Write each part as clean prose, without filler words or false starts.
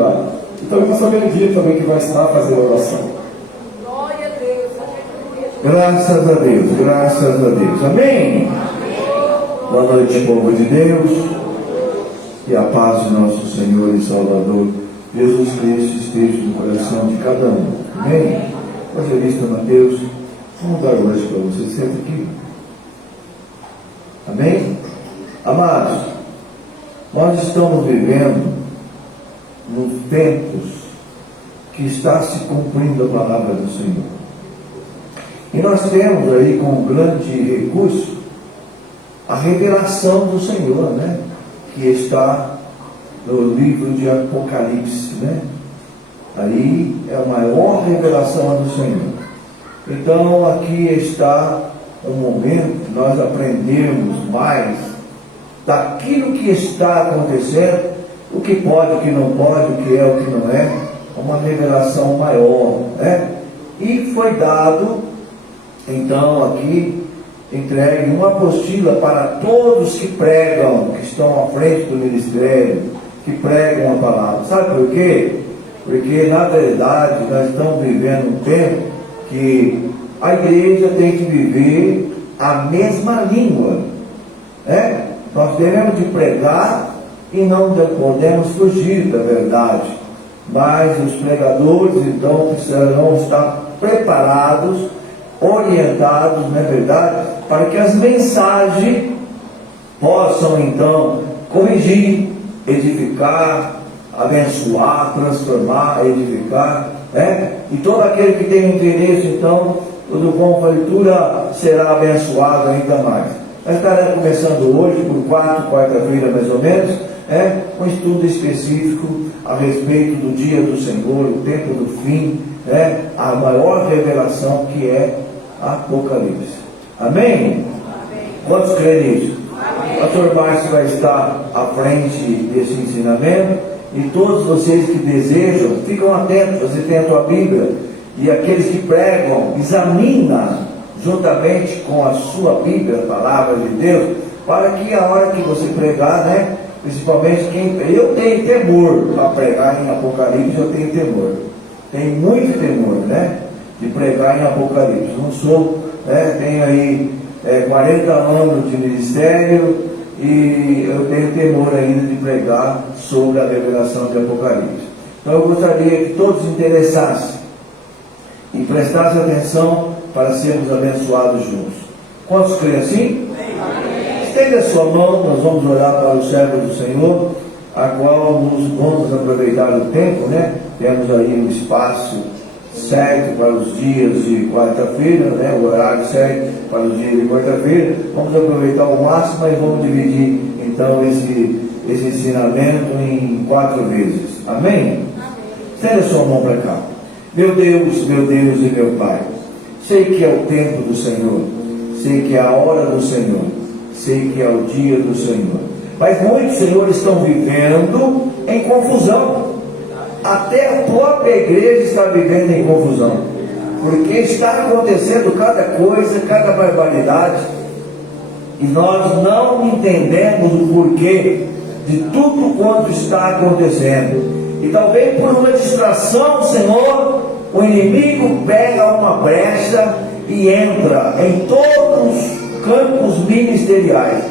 lugar. E também o pastor Benedito também, que vai estar fazendo a oração. Glória a Deus, aleluia. Graças a Deus, graças a Deus. Amém? Boa noite, povo de Deus. Que a paz de nosso Senhor e Salvador Jesus Cristo esteja no coração de cada um. Amém? Evangelista Mateus, vamos dar hoje para você. Senta aqui. Amém? Amados, nós estamos vivendo nos tempos que está se cumprindo a palavra do Senhor. E nós temos aí como grande recurso a revelação do Senhor, né? Que está no livro de Apocalipse, né? Aí é a maior revelação do Senhor. Então aqui está um momento que nós aprendemos mais daquilo que está acontecendo, o que pode, o que não pode, o que é, o que não é, uma revelação maior, né? E foi dado, então aqui, entregue uma apostila para todos que pregam, que estão à frente do ministério, que pregam a palavra. Sabe por quê? Porque na verdade nós estamos vivendo um tempo que a igreja tem que viver a mesma língua, né? Nós devemos de pregar e não podemos fugir da verdade, mas os pregadores então precisarão estar preparados, orientados, não é verdade, para que as mensagens possam então corrigir, edificar, abençoar, transformar, edificar, né? E todo aquele que tem interesse, então, do com a leitura será abençoado ainda mais. Nós estaremos começando hoje, por quarta-feira mais ou menos, um estudo específico a respeito do dia do Senhor, o tempo do fim, a maior revelação que é Apocalipse. Amém? Amém. Quantos creem nisso? Amém. O pastor Márcio vai estar à frente desse ensinamento, e todos vocês que desejam, ficam atentos. Você tem a tua Bíblia, e aqueles que pregam, examina juntamente com a sua Bíblia, a palavra de Deus, para que a hora que você pregar, principalmente eu tenho temor para pregar em Apocalipse, eu tenho temor, tenho muito temor, de pregar em Apocalipse. Não sou, tenho aí 40 anos de ministério e eu tenho temor ainda de pregar sobre a revelação de Apocalipse. Então eu gostaria que todos se interessassem e prestassem atenção para sermos abençoados juntos. Quantos creem assim? Estende a sua mão, nós vamos orar para o servo do Senhor, a qual nos vamos aproveitar o tempo, Temos aí um espaço certo para os dias de quarta-feira, o horário certo para os dias de quarta-feira. Vamos aproveitar ao máximo e vamos dividir então esse ensinamento em 4 vezes. Amém? Estende a sua mão para cá. Meu Deus e meu Pai, sei que é o tempo do Senhor, sei que é a hora do Senhor, sei que é o dia do Senhor, mas muitos, Senhor, estão vivendo em confusão. Até a própria igreja está vivendo em confusão, porque está acontecendo cada coisa, cada barbaridade, e nós não entendemos o porquê de tudo quanto está acontecendo. E talvez por uma distração, Senhor, o inimigo pega uma brecha e entra em todos os campos ministeriais.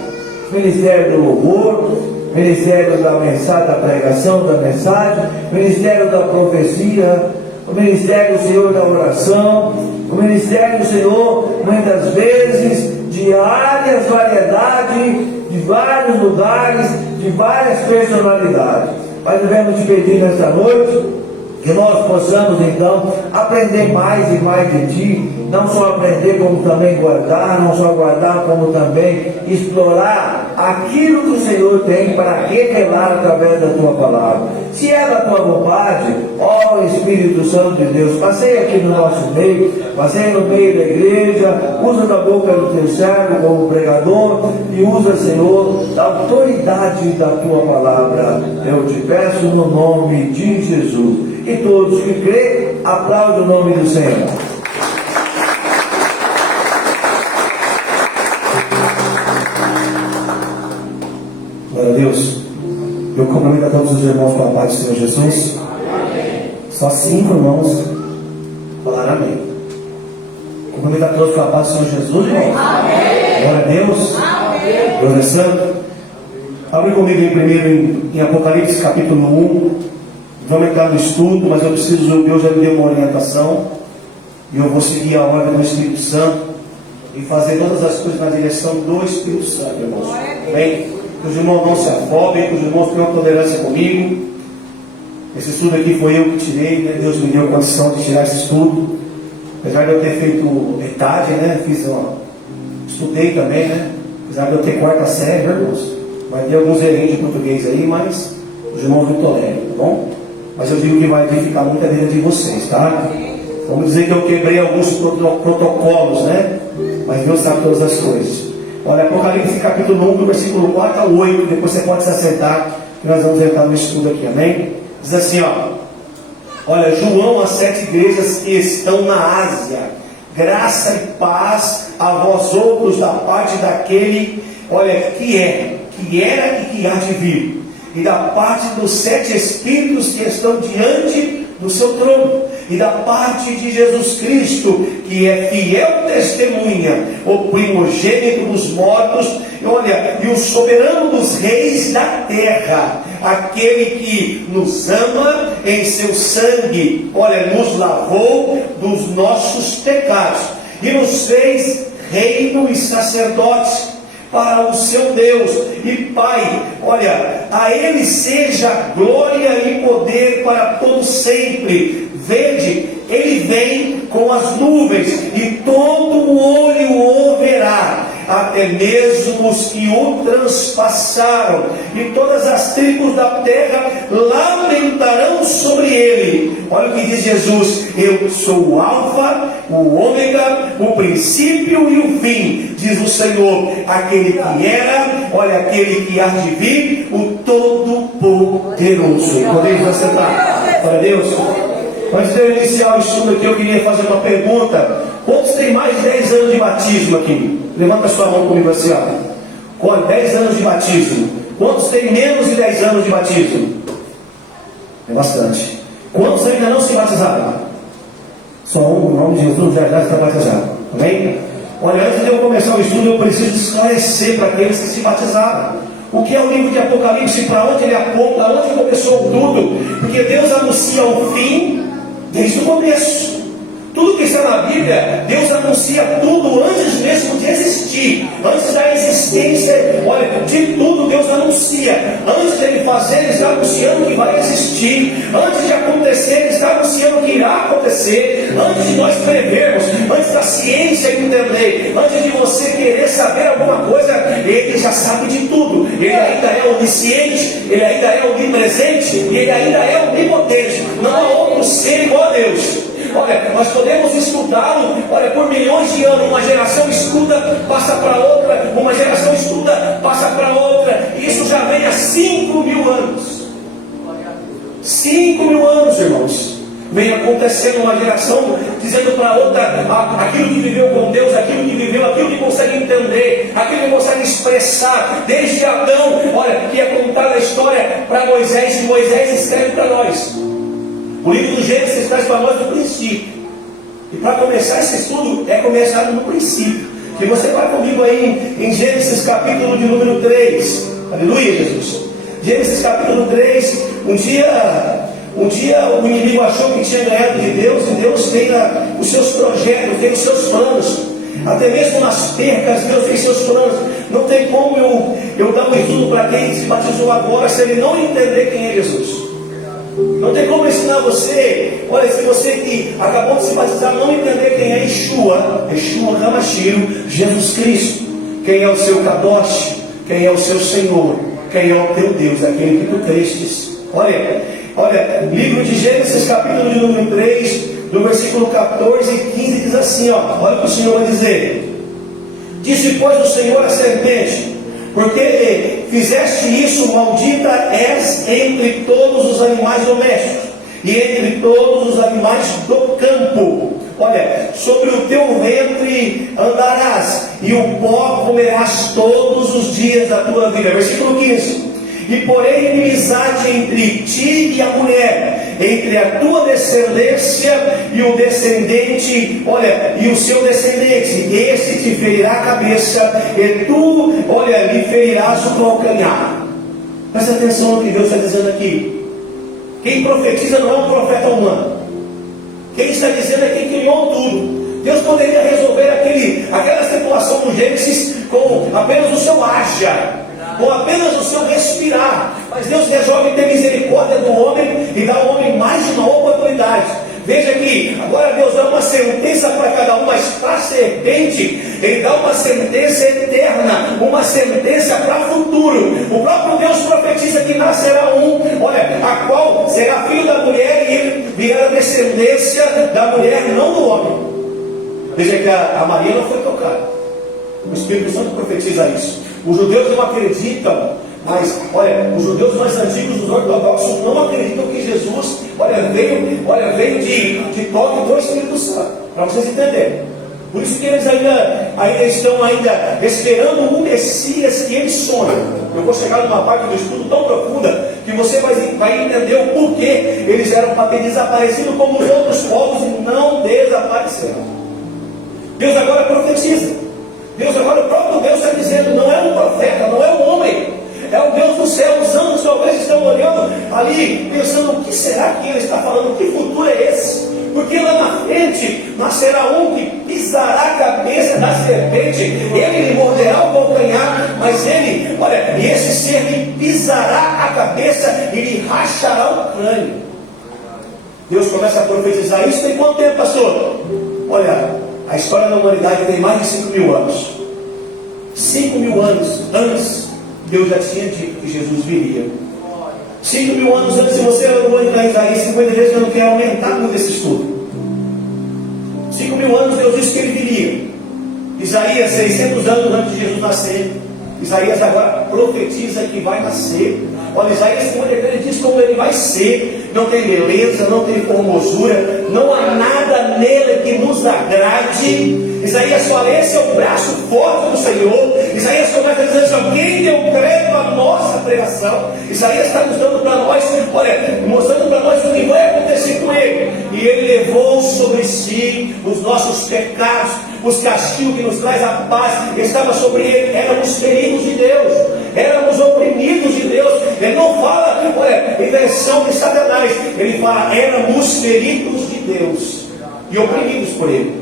Ministério do louvor, ministério da mensagem, da pregação da mensagem, ministério da profecia, o ministério, Senhor, da oração, o ministério, Senhor, muitas vezes de áreas, variedade, de vários lugares, de várias personalidades. Mas devemos te pedir nesta noite que nós possamos então aprender mais e mais de Ti, não só aprender como também guardar, não só guardar como também explorar aquilo que o Senhor tem para revelar através da Tua palavra. Se é da Tua vontade, ó Espírito Santo de Deus, passeia aqui no nosso meio, passeia no meio da igreja, usa da boca do Teu servo como pregador e usa, Senhor, da autoridade da Tua palavra. Eu te peço no nome de Jesus. E todos que creem, aplaudem o nome do Senhor. Glória a Deus. Eu cumprimento a todos os irmãos com a paz do Senhor Jesus. Amém. Só 5 irmãos falaram amém. Cumprimento a todos com a paz do Senhor Jesus, irmãos. Amém. Glória a Deus. Amém. Deus é santo. Abre comigo aí primeiro em Apocalipse capítulo 1. Vamos entrar no estudo, mas eu preciso, Deus já me deu uma orientação. E eu vou seguir a ordem do Espírito Santo e fazer todas as coisas na direção do Espírito Santo, irmãos. Amém? Que os irmãos não se afobem, que os irmãos tenham tolerância comigo. Esse estudo aqui foi eu que tirei, né? Deus me deu a condição de tirar esse estudo. Apesar de eu ter feito metade, né? Estudei também, né? Apesar de eu ter 4ª série, irmãos. Vai ter alguns erros de português aí, mas os irmãos me toleram, tá bom? Mas eu digo que vai edificar muito a vida de vocês, tá? Vamos dizer que eu quebrei alguns protocolos, né? Mas Deus sabe todas as coisas. Olha, Apocalipse capítulo 1, do versículo 4 a 8. Depois você pode se assentar, que nós vamos entrar no estudo aqui, amém? Diz assim, ó. Olha, João, as 7 igrejas que estão na Ásia. Graça e paz a vós outros da parte daquele, olha, que era e que há de vir. E da parte dos 7 Espíritos que estão diante do seu trono. E da parte de Jesus Cristo, que é fiel testemunha, o primogênito dos mortos, e olha, e o soberano dos reis da terra, aquele que nos ama em seu sangue, olha, nos lavou dos nossos pecados, e nos fez reino e sacerdotes para o seu Deus e Pai. Olha, a Ele seja glória e poder para todo sempre. Vede, Ele vem com as nuvens, e todo o olho o verá, até mesmo os que o transpassaram, e todas as tribos da terra lamentarão sobre ele. Olha o que diz Jesus: eu sou o Alfa, o Ômega, o princípio e o fim, diz o Senhor, aquele que era, olha, aquele que há de vir, o Todo-Poderoso. Podemos assentar? Para Deus. Antes de eu iniciar o estudo aqui, eu queria fazer uma pergunta. Quantos tem mais de 10 anos de batismo aqui? Levanta a sua mão comigo assim, ó. Com 10 anos de batismo. Quantos tem menos de 10 anos de batismo? É bastante. Quantos ainda não se batizaram? Só um, em nome de Jesus, já está batizado. Amém? Olha, antes de eu começar o estudo, eu preciso esclarecer para aqueles que se batizaram. O que é o livro de Apocalipse, para onde ele aponta, onde começou tudo? Porque Deus anuncia o fim desde o começo. Tudo que está na Bíblia, Deus anuncia tudo antes mesmo de existir, antes da existência, olha, de tudo Deus anuncia. Antes dele fazer, Ele está anunciando que vai existir. Antes de acontecer, Ele está anunciando que irá acontecer. Antes de nós prevermos, antes da ciência entender, antes de você querer saber alguma coisa, Ele já sabe de tudo. Ele ainda é onisciente, Ele ainda é onipresente, e Ele ainda é onipotente. Não há outro ser igual a Deus. Olha, nós podemos estudá-lo, olha, por milhões de anos. Uma geração estuda, passa para outra, uma geração estuda, passa para outra, e isso já vem há 5.000 anos. 5.000 anos, irmãos. Vem acontecendo uma geração dizendo para outra aquilo que viveu com Deus, aquilo que viveu, aquilo que consegue entender, aquilo que consegue expressar. Desde Adão, olha, que é contada a história para Moisés, e Moisés escreve para nós. O livro do Gênesis traz para nós do princípio. E para começar esse estudo, é começado no princípio. Se você vai comigo aí em Gênesis capítulo de número 3. Aleluia, Jesus. Gênesis capítulo 3. Um dia o inimigo achou que tinha ganhado de Deus, e Deus tem os seus projetos, tem os seus planos. Até mesmo nas percas, Deus tem seus planos. Não tem como eu dar um estudo para quem se batizou agora se ele não entender quem é Jesus. Não tem como ensinar você. Olha, se você que acabou de se batizar não entender quem é Yeshua Hamashiro, Jesus Cristo, quem é o seu Kadosh, quem é o seu Senhor, quem é o teu Deus, aquele que tu crestes. Olha, livro de Gênesis capítulo de número 3, do versículo 14 e 15, diz assim, ó, olha o que o Senhor vai dizer. Disse, pois, o Senhor a serpente: porque fizeste isso, maldita és entre todos os animais domésticos e entre todos os animais do campo. Olha, sobre o teu ventre andarás, e o pó comerás todos os dias da tua vida. Versículo 15. e porém inimizade entre ti e a mulher, entre a tua descendência e o descendente, olha, e o seu descendente, este te ferirá a cabeça, e tu, olha, lhe ferirás o calcanhar. Presta atenção no que Deus está dizendo aqui. Quem profetiza não é um profeta humano. Quem está dizendo é quem criou tudo. Deus poderia resolver aquela situação do Gênesis com apenas o seu haja, com apenas o seu respirar. Mas Deus resolve ter misericórdia do homem e dá ao homem mais de uma oportunidade. Veja que agora Deus dá uma sentença para cada um, mas para a serpente Ele dá uma sentença eterna, uma sentença para o futuro. O próprio Deus profetiza que nascerá olha, a qual será filho da mulher e ele virá a descendência da mulher, não do homem. Veja que a Maria não foi tocada. O Espírito Santo profetiza isso. Os judeus não acreditam, mas, olha, os judeus mais antigos, os ortodoxos, não acreditam que Jesus, veio de toque do Espírito Santo. Para vocês entenderem. Por isso que eles ainda estão esperando um Messias que eles sonham. Eu vou chegar numa parte do estudo tão profunda que você vai entender o porquê eles eram para ter desaparecido como os outros povos e não desapareceram. Deus agora profetiza. O próprio Deus está dizendo, não é um profeta, não é um homem, é o Deus do céu. Os anjos talvez estão olhando ali, pensando, o que será que ele está falando? Que futuro é esse? Porque lá na frente nascerá um que pisará a cabeça da serpente, ele lhe morderá o calcanhar, mas e esse ser lhe pisará a cabeça e lhe rachará o crânio. Deus começa a profetizar isso. Tem quanto tempo, pastor? Olha, a história da humanidade tem mais de 5.000 anos. 5.000 anos antes, Deus já tinha dito que Jesus viria. 5.000 anos antes, se você não entrar em Isaías 50 vezes, eu não quero aumentar muito esse estudo. 5.000 anos, Deus disse que ele viria. Isaías, 600 anos antes de Jesus nascer, Isaías agora profetiza que vai nascer. Olha, Isaías 53 diz como ele vai ser. Não tem beleza, não tem formosura, não há nada nele que nos agrade. Isaías fala, esse é o braço forte do Senhor. Isaías começa dizendo assim, alguém deu crédito à nossa pregação. Isaías está nos dando para nós, mostrando para nós o que vai acontecer com ele. E ele levou sobre si os nossos pecados, os castigos que nos traz a paz, estava sobre ele. Éramos feridos de Deus, éramos oprimidos de Deus. Ele não fala, invenção de Satanás, ele fala, éramos feridos de Deus e oprimidos por ele.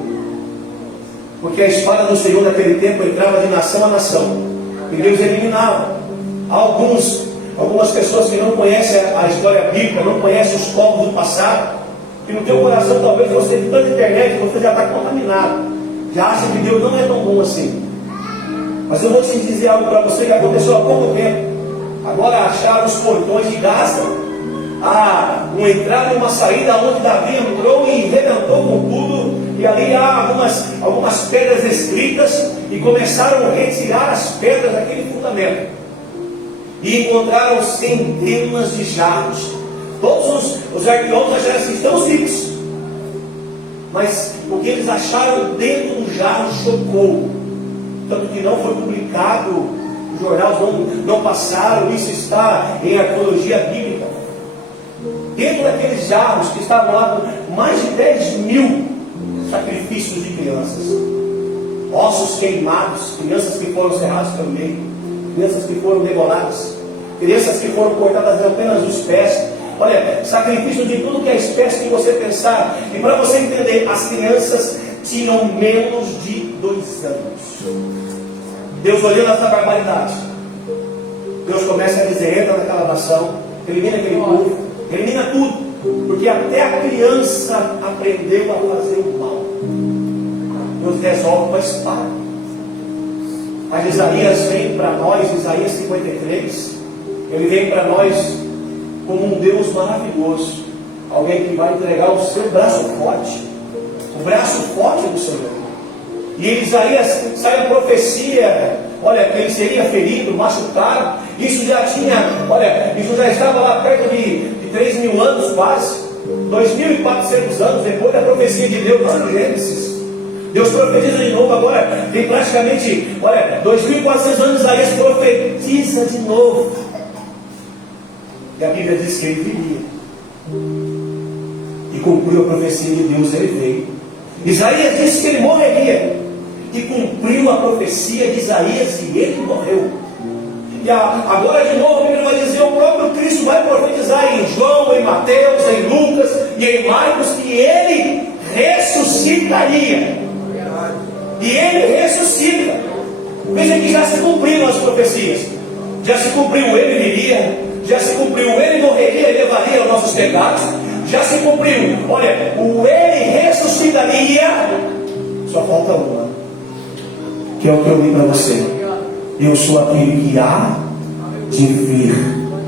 Porque a espada do Senhor naquele tempo entrava de nação a nação, e Deus eliminava. Algumas pessoas que não conhecem a história bíblica, não conhecem os povos do passado, que no teu coração talvez você tem tanta internet, você já está contaminado, já acha que Deus não é tão bom assim. Mas eu vou te dizer algo para você que aconteceu há pouco tempo. Agora acharam os portões de Gaza, uma entrada e uma saída onde Davi entrou e rebentou com tudo, e ali há algumas pedras escritas, e começaram a retirar as pedras daquele fundamento, e encontraram centenas de jarros. Todos os arqueólogos acharam assim, estão vivos, mas o que eles acharam dentro do jarro chocou, tanto que não foi publicado. Os jornais não passaram, isso está em arqueologia bíblica. Dentro daqueles jarros que estavam lá com mais de 10.000 sacrifícios de crianças, ossos queimados, crianças que foram serradas pelo meio, crianças que foram degoladas, crianças que foram cortadas apenas os pés. Olha, sacrifício de tudo que é espécie que você pensar. E para você entender, as crianças tinham menos de 2 anos. Deus olhando essa barbaridade, Deus começa a dizer, entra naquela nação, elimina aquele povo, elimina tudo, porque até a criança aprendeu a fazer o mal. Deus resolve com a espada. Mas Isaías vem para nós, Isaías 53, ele vem para nós como um Deus maravilhoso, alguém que vai entregar o seu braço forte, o braço forte do Senhor. E em Isaías sai a profecia, que ele seria ferido, machucado. Isso já estava lá perto de 3.000 anos quase, 2.400 anos depois da profecia de Deus lá no Gênesis. Deus profetiza de novo, agora tem praticamente, 2.400 anos, Isaías profetiza de novo. E a Bíblia diz que ele viria. E cumpriu a profecia de Deus, ele veio. Isaías disse que ele morreria. E cumpriu a profecia de Isaías e ele morreu. E agora de novo a Bíblia vai dizer, o próprio Cristo vai profetizar em João, em Mateus, em Lucas e em Marcos que ele ressuscitaria. E ele ressuscita. Veja que já se cumpriram as profecias. Já se cumpriu, ele viria. Já se cumpriu, ele morreria e levaria os nossos pecados. Já se cumpriu, olha, o ele ressuscitaria. Só falta uma, que é o que eu li para você. Eu sou aquele que há de vir.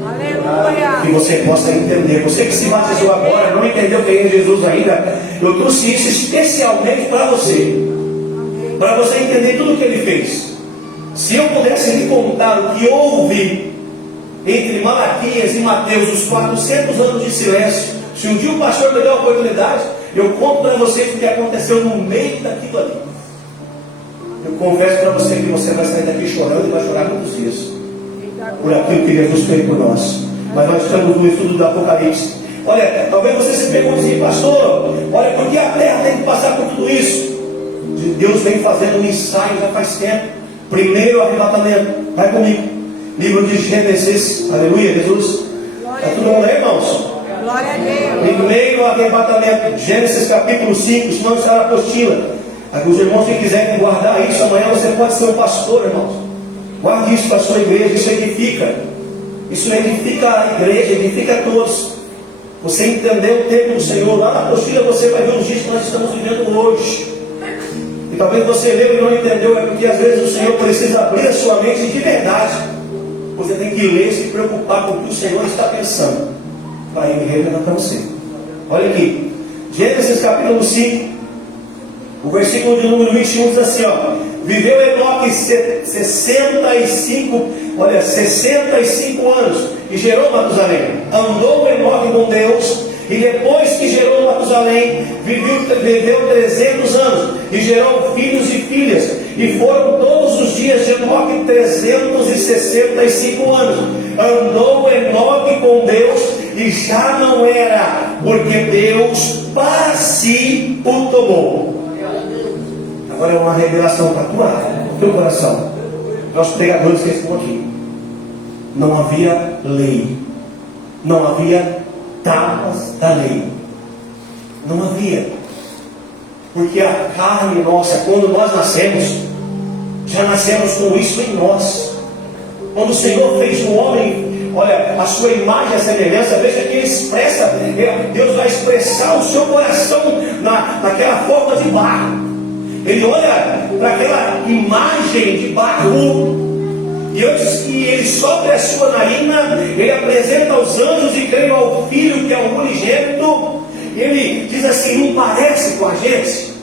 Aleluia. Que você possa entender. Você que se batizou agora, não entendeu quem é Jesus ainda, eu trouxe isso especialmente para você. Para você entender tudo o que ele fez. Se eu pudesse lhe contar o que houve entre Malaquias e Mateus, os 400 anos de silêncio, se um dia o pastor me der a oportunidade, eu conto para vocês o que aconteceu no meio daquilo ali. Eu confesso para você que você vai sair daqui chorando e vai chorar muitos dias por aquilo que Jesus fez por nós. Mas nós estamos no estudo do Apocalipse. Olha, talvez você se pergunte assim, pastor, olha, por que a terra tem que passar por tudo isso? Deus vem fazendo um ensaio já faz tempo. Primeiro arrebatamento. Vai comigo. Livro de Gênesis. Aleluia, Jesus. Está tudo bom, né, irmãos? Glória a Deus. Primeiro arrebatamento. Gênesis capítulo 5. Se não está na apostila. Os irmãos que quiserem guardar isso, amanhã você pode ser um pastor, irmãos. Guarde isso para a sua igreja. Isso edifica. Isso edifica a igreja, edifica a todos. Você entendeu o tempo do Senhor. Lá na apostila você vai ver os dias que nós estamos vivendo hoje. E talvez você leu e não entendeu, é porque às vezes o Senhor precisa abrir a sua mente de verdade. Você tem que ler e se preocupar com o que o Senhor está pensando, para Ele revelar para você. Olha aqui, Gênesis capítulo 5, o versículo de número 21 diz assim, ó: viveu Enoque 65 anos e gerou Matusalém. Andou Enoque com Deus. E depois que gerou Matusalém, viveu 300 anos, e gerou filhos e filhas, e foram todos os dias de Enoque 365 anos. Andou Enoque com Deus, e já não era, porque Deus para si o tomou. Agora é uma revelação para o teu coração. Nós pregadores que estão aqui, não havia lei, não havia tábuas da lei. Não havia. Porque a carne nossa, quando nós nascemos, já nascemos com isso em nós. Quando o Senhor fez o homem, olha, a sua imagem, a semelhança, veja que Ele expressa, Deus vai expressar o seu coração naquela forma de barro. Ele olha para aquela imagem de barro, e antes que ele sopre a sua narina, ele apresenta aos anjos e creio ao Filho, que é o unigênito. Ele diz assim: não parece com a gente?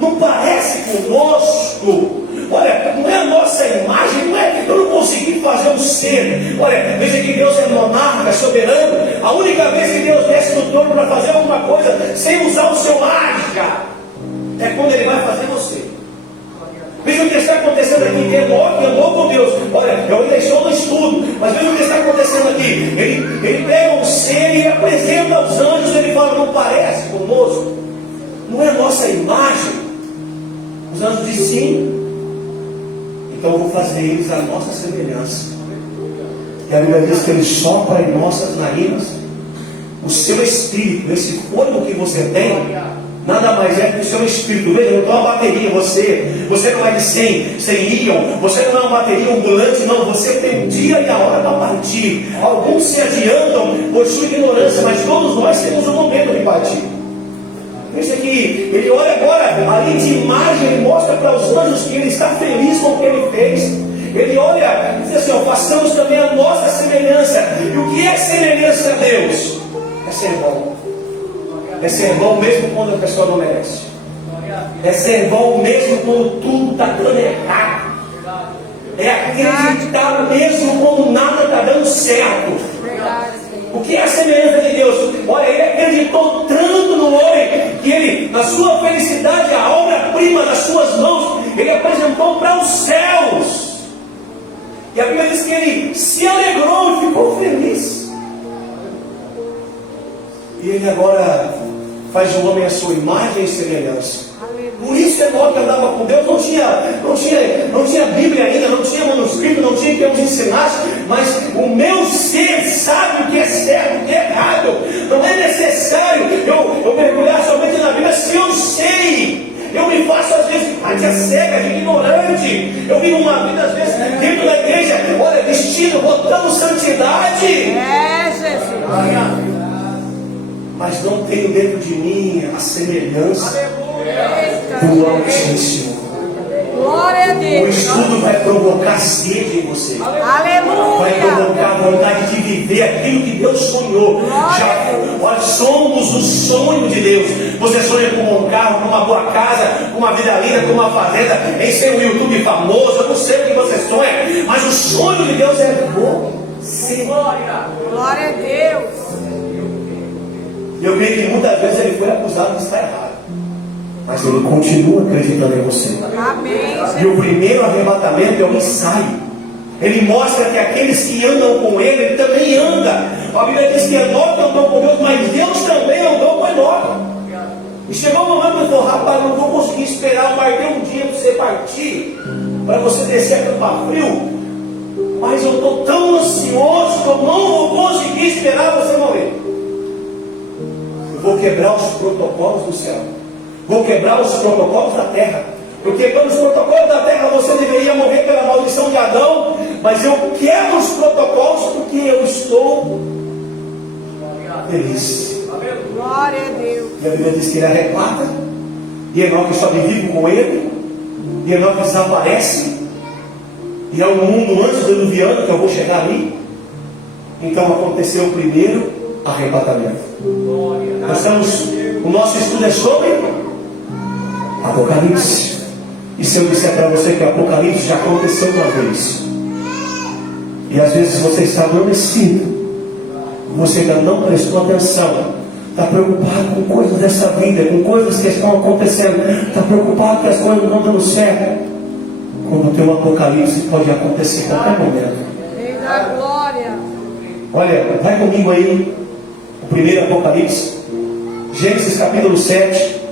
Não parece conosco? Olha, não é a nossa imagem, não é, eu não consegui fazer um ser. Olha, veja que Deus é monarca, soberano. A única vez que Deus desce no trono para fazer alguma coisa sem usar o seu haja é quando Ele vai fazer você. Veja o que está acontecendo aqui, que Enoque andou com Deus. Olha, eu ainda estou no estudo, mas veja o que está acontecendo aqui. Ele pega um ser e apresenta aos anjos, ele fala: não parece conosco? Não é a nossa imagem? Os anjos dizem sim. Então eu vou fazer eles a nossa semelhança. E a Bíblia diz que Ele sopra em nossas narinas o seu espírito, esse fôlego que você tem. Nada mais é que o seu espírito. Veja, não é uma bateria. Você não é de 100 íon. Você não é uma bateria ambulante, não. Você tem o dia e a hora para partir. Alguns se adiantam por sua ignorância, mas todos nós temos um momento de partir. Veja que ele olha agora, além de imagem, ele mostra para os anjos que ele está feliz com o que ele fez. Ele olha e diz assim: ó, façamos também a nossa semelhança. E o que é semelhança a Deus? É ser bom. É ser bom mesmo quando a pessoa não merece. É ser bom mesmo quando tudo está dando errado. É acreditar mesmo quando nada está dando certo. O que é a semelhança de Deus? Olha, Ele acreditou tanto no homem que Ele, na sua felicidade, a obra-prima das suas mãos, Ele apresentou para os céus. E a Bíblia diz que Ele se alegrou e ficou feliz. Ele agora faz o homem à sua imagem e semelhança. Por isso Enoque andava com Deus, não tinha Bíblia ainda, não tinha manuscrito, não tinha que nos ensinasse, mas o meu ser sabe o que é certo, o que é errado. Não é necessário eu mergulhar somente na Bíblia se eu sei. Eu me faço às vezes simpatia cega, de ignorante. Eu vivo uma vida às vezes dentro da igreja, olha, vestido, botando santidade. Jesus. Mas não tenho dentro de mim a semelhança Eita, do Altíssimo. glória a O Deus. estudo vai provocar sede em você. Vai Aleluia. provocar a vontade de viver aquilo que Deus sonhou. Nós somos o sonho de Deus. Você sonha com um bom carro, com uma boa casa, com uma vida linda, com uma fazenda, em ser um YouTube famoso. Eu não sei o que você sonha, mas o sonho de Deus é você. Glória a Deus. Eu creio que muitas vezes ele foi acusado de estar errado, mas ele continua acreditando em você. Amém. E o primeiro arrebatamento é um ensaio. Ele mostra que aqueles que andam com ele também anda. A Bíblia diz que Enoque andou com Deus, mas Deus também andou com Enoque. E chegou um momento que ele falou: rapaz, não vou conseguir esperar, eu marquei um dia para você partir, para você descer a Campo Frio, mas eu estou tão ansioso que eu não vou conseguir esperar você morrer. Eu vou quebrar os protocolos do céu, vou quebrar os protocolos da terra, porque pelos protocolos da terra você deveria morrer pela maldição de Adão, mas eu quebro os protocolos porque eu estou feliz. Glória a Deus. E a Bíblia diz que ele arrebata, e Enoque sobe vivo com ele, e Enoque desaparece, e é um mundo antes do diluviano que eu vou chegar ali. Então aconteceu o primeiro arrebatamento. O nosso estudo é sobre Apocalipse. E se eu disser para você que o Apocalipse já aconteceu uma vez, e às vezes você está adormecido, você ainda não prestou atenção, está preocupado com coisas dessa vida, com coisas que estão acontecendo, está preocupado que as coisas não dão certo, quando o teu Apocalipse pode acontecer a qualquer momento. Rei da glória. Olha, vai comigo aí, o primeiro Apocalipse, Gênesis capítulo 7.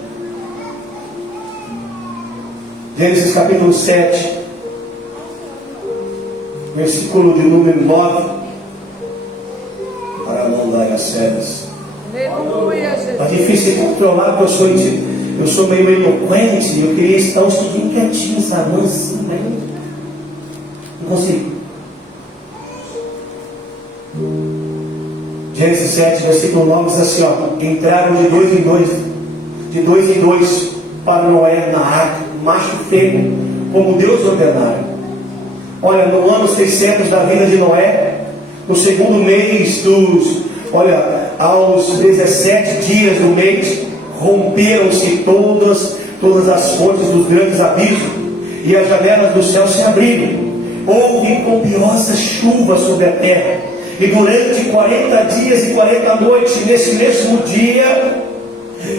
Gênesis capítulo 7, versículo de número 9. Para não dar as cegas. Aleluia, Está Jesus. difícil de controlar, porque eu sou meio eloquente. Eu queria estar um pouquinho quietinho, sabe? Mansinho, né? Não consigo. Gênesis 7, versículo 9 diz assim: ó, entraram de dois em dois para Noé na arca, macho e fêmea, como Deus ordenara. Olha, no ano 600 da vida de Noé, no segundo mês aos 17 dias do mês, romperam-se todas as fontes dos grandes abismos, e as janelas do céu se abriram. Houve copiosa chuva sobre a terra, e durante 40 dias e 40 noites, nesse mesmo dia,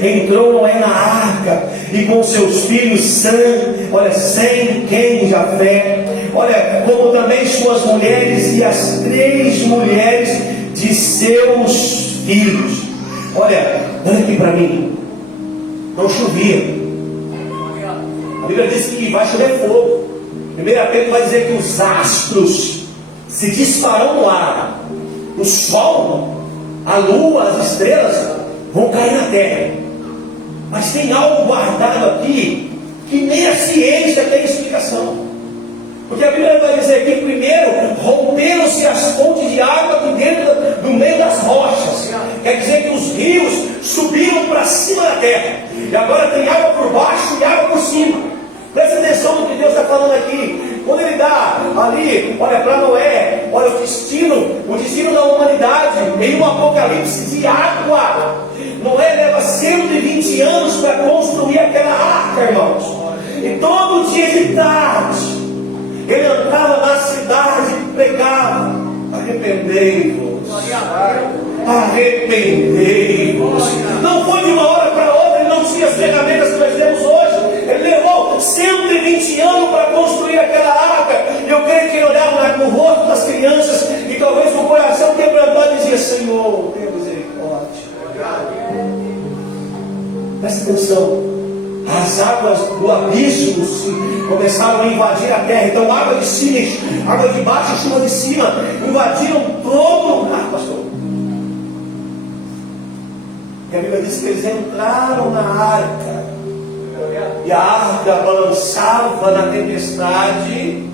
entrou Noé na arca, e com seus filhos Sem, Quem e Jafé, como também suas mulheres e as 3 mulheres de seus filhos. Olha aqui para mim, não chovia. A Bíblia diz que vai chover fogo. 1 Pedro vai dizer que os astros se disparão no ar, o sol, a lua, as estrelas vão cair na terra. Mas tem algo guardado aqui que nem a ciência tem explicação. Porque a Bíblia vai dizer que primeiro romperam-se as fontes de água do meio das rochas. Quer dizer que os rios subiram para cima da terra, e agora tem água por baixo e água por cima. Presta atenção no que Deus está falando aqui. Quando ele dá ali, para Noé, o destino da humanidade em um apocalipse de água. Noé leva 120 anos para construir aquela arca, irmãos. E todo dia de tarde ele entrava na cidade e pregava: arrependei-vos, arrependei-vos. Não foi de uma hora para outra, ele não tinha as ferramentas que nós temos hoje. Ele levou 120 anos para construir aquela arca. E eu creio que ele olhava no rosto das crianças, e talvez com o coração quebrantado dizia: Senhor, tenha misericórdia. Presta atenção. As águas do abismo começaram a invadir a terra. Então água de cima, água de baixo e chuva de cima invadiram todo o lugar, pastor. E a Bíblia diz que eles entraram na arca. E a arca balançava na tempestade,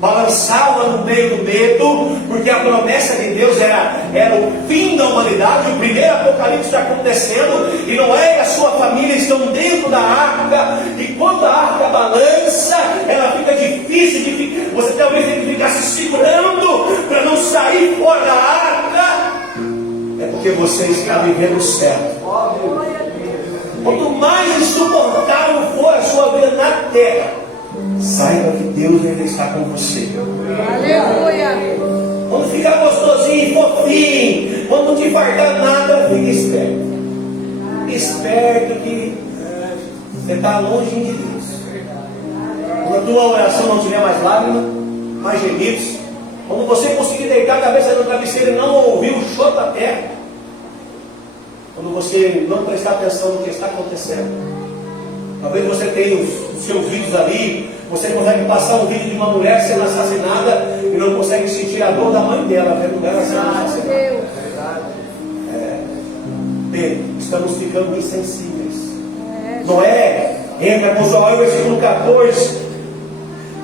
balançava no meio do medo, porque a promessa de Deus era o fim da humanidade. O primeiro apocalipse está acontecendo, e Noé e a sua família estão dentro da arca. E quando a arca balança, ela fica difícil de ficar. Você talvez tenha que ficar se segurando para não sair fora da arca. É porque você está vivendo certo. Quanto mais insuportável for a sua vida na terra, saiba que Deus ainda está com você. Aleluia. Quando ficar gostosinho, fofinho, quando não te fartar nada, fique esperto. Esperto que você está longe de Deus. Quando a tua oração não tiver mais lágrimas, mais gemidos, quando você conseguir deitar a cabeça no travesseiro e não ouvir o choro da terra, quando você não prestar atenção no que está acontecendo, talvez você tenha os seus vídeos ali, você consegue passar um vídeo de uma mulher sendo assassinada e não consegue sentir a dor da mãe dela, vendo ela sendo assassinada. Estamos ficando insensíveis. Noé entra com Joel, versículo 14.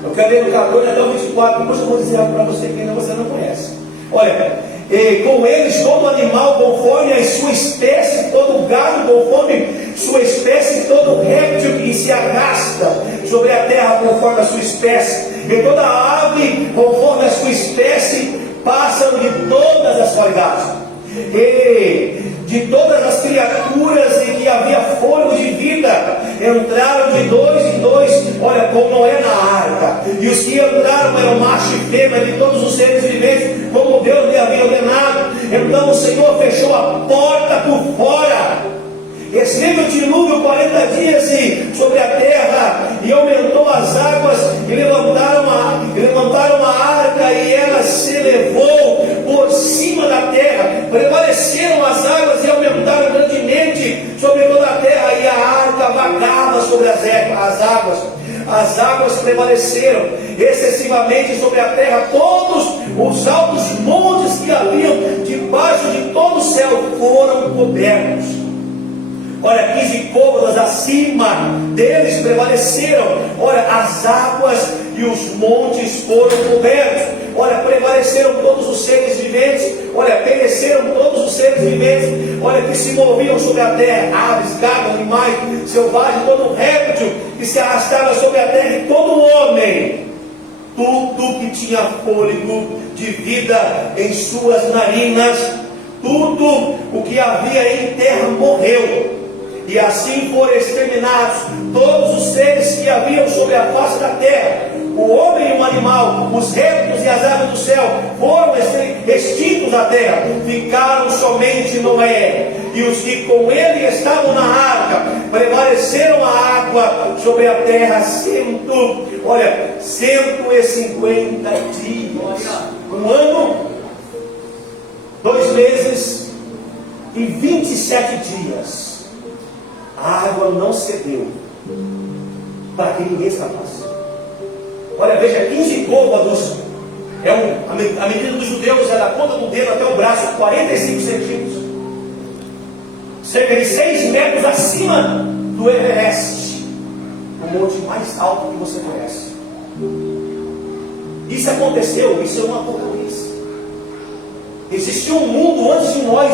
Eu quero ler do 14 até o 24. Depois eu vou dizer algo para você que ainda você não conhece. Olha, e com eles todo animal conforme a sua espécie, todo gado conforme sua espécie, todo réptil que se arrasta sobre a terra conforme a sua espécie, e toda ave conforme a sua espécie, pássaro de todas as qualidades, e de todas as criaturas em que havia fôlego de vida, entraram de dois em dois, olha, com Noé na arca. E os que entraram eram macho e fêmea de todos os seres viventes, como Deus lhe havia ordenado. Então o Senhor fechou a porta por fora, esteve o dilúvio 40 dias sobre a terra, e aumentou as águas, e levantaram a arca, e ela se elevou por cima da terra. Prevaleceram as águas e aumentaram grandemente sobre toda a terra, e a arca vagava sobre as águas. As águas prevaleceram excessivamente sobre a terra. Todos os altos montes que haviam debaixo de todo o céu foram cobertos. Olha, 15 côvados acima deles prevaleceram. Olha, as águas e os montes foram cobertos. Olha, prevaleceram todos os seres viventes. Olha, pereceram todos os seres viventes. Olha, que se moviam sobre a terra, aves, gado, animais selvagens, todo réptil que se arrastava sobre a terra, e todo homem, tudo que tinha fôlego de vida em suas narinas, tudo o que havia em terra morreu. E assim foram exterminados todos os seres que haviam sobre a face da terra. O homem e o animal, os répteis e as aves do céu foram extintos da terra. Ficaram somente Noé e os que com ele estavam na arca. Prevaleceram a água sobre a terra 150 dias. Um ano, 2 meses e 27 dias. A água não cedeu para que ninguém escapasse. Olha, veja, 15 côvados, a medida dos judeus é da ponta do dedo até o braço, 45 centímetros, cerca de 6 metros acima do Everest, o monte mais alto que você conhece. Isso aconteceu, isso é um apocalipse. Existia um mundo antes de nós,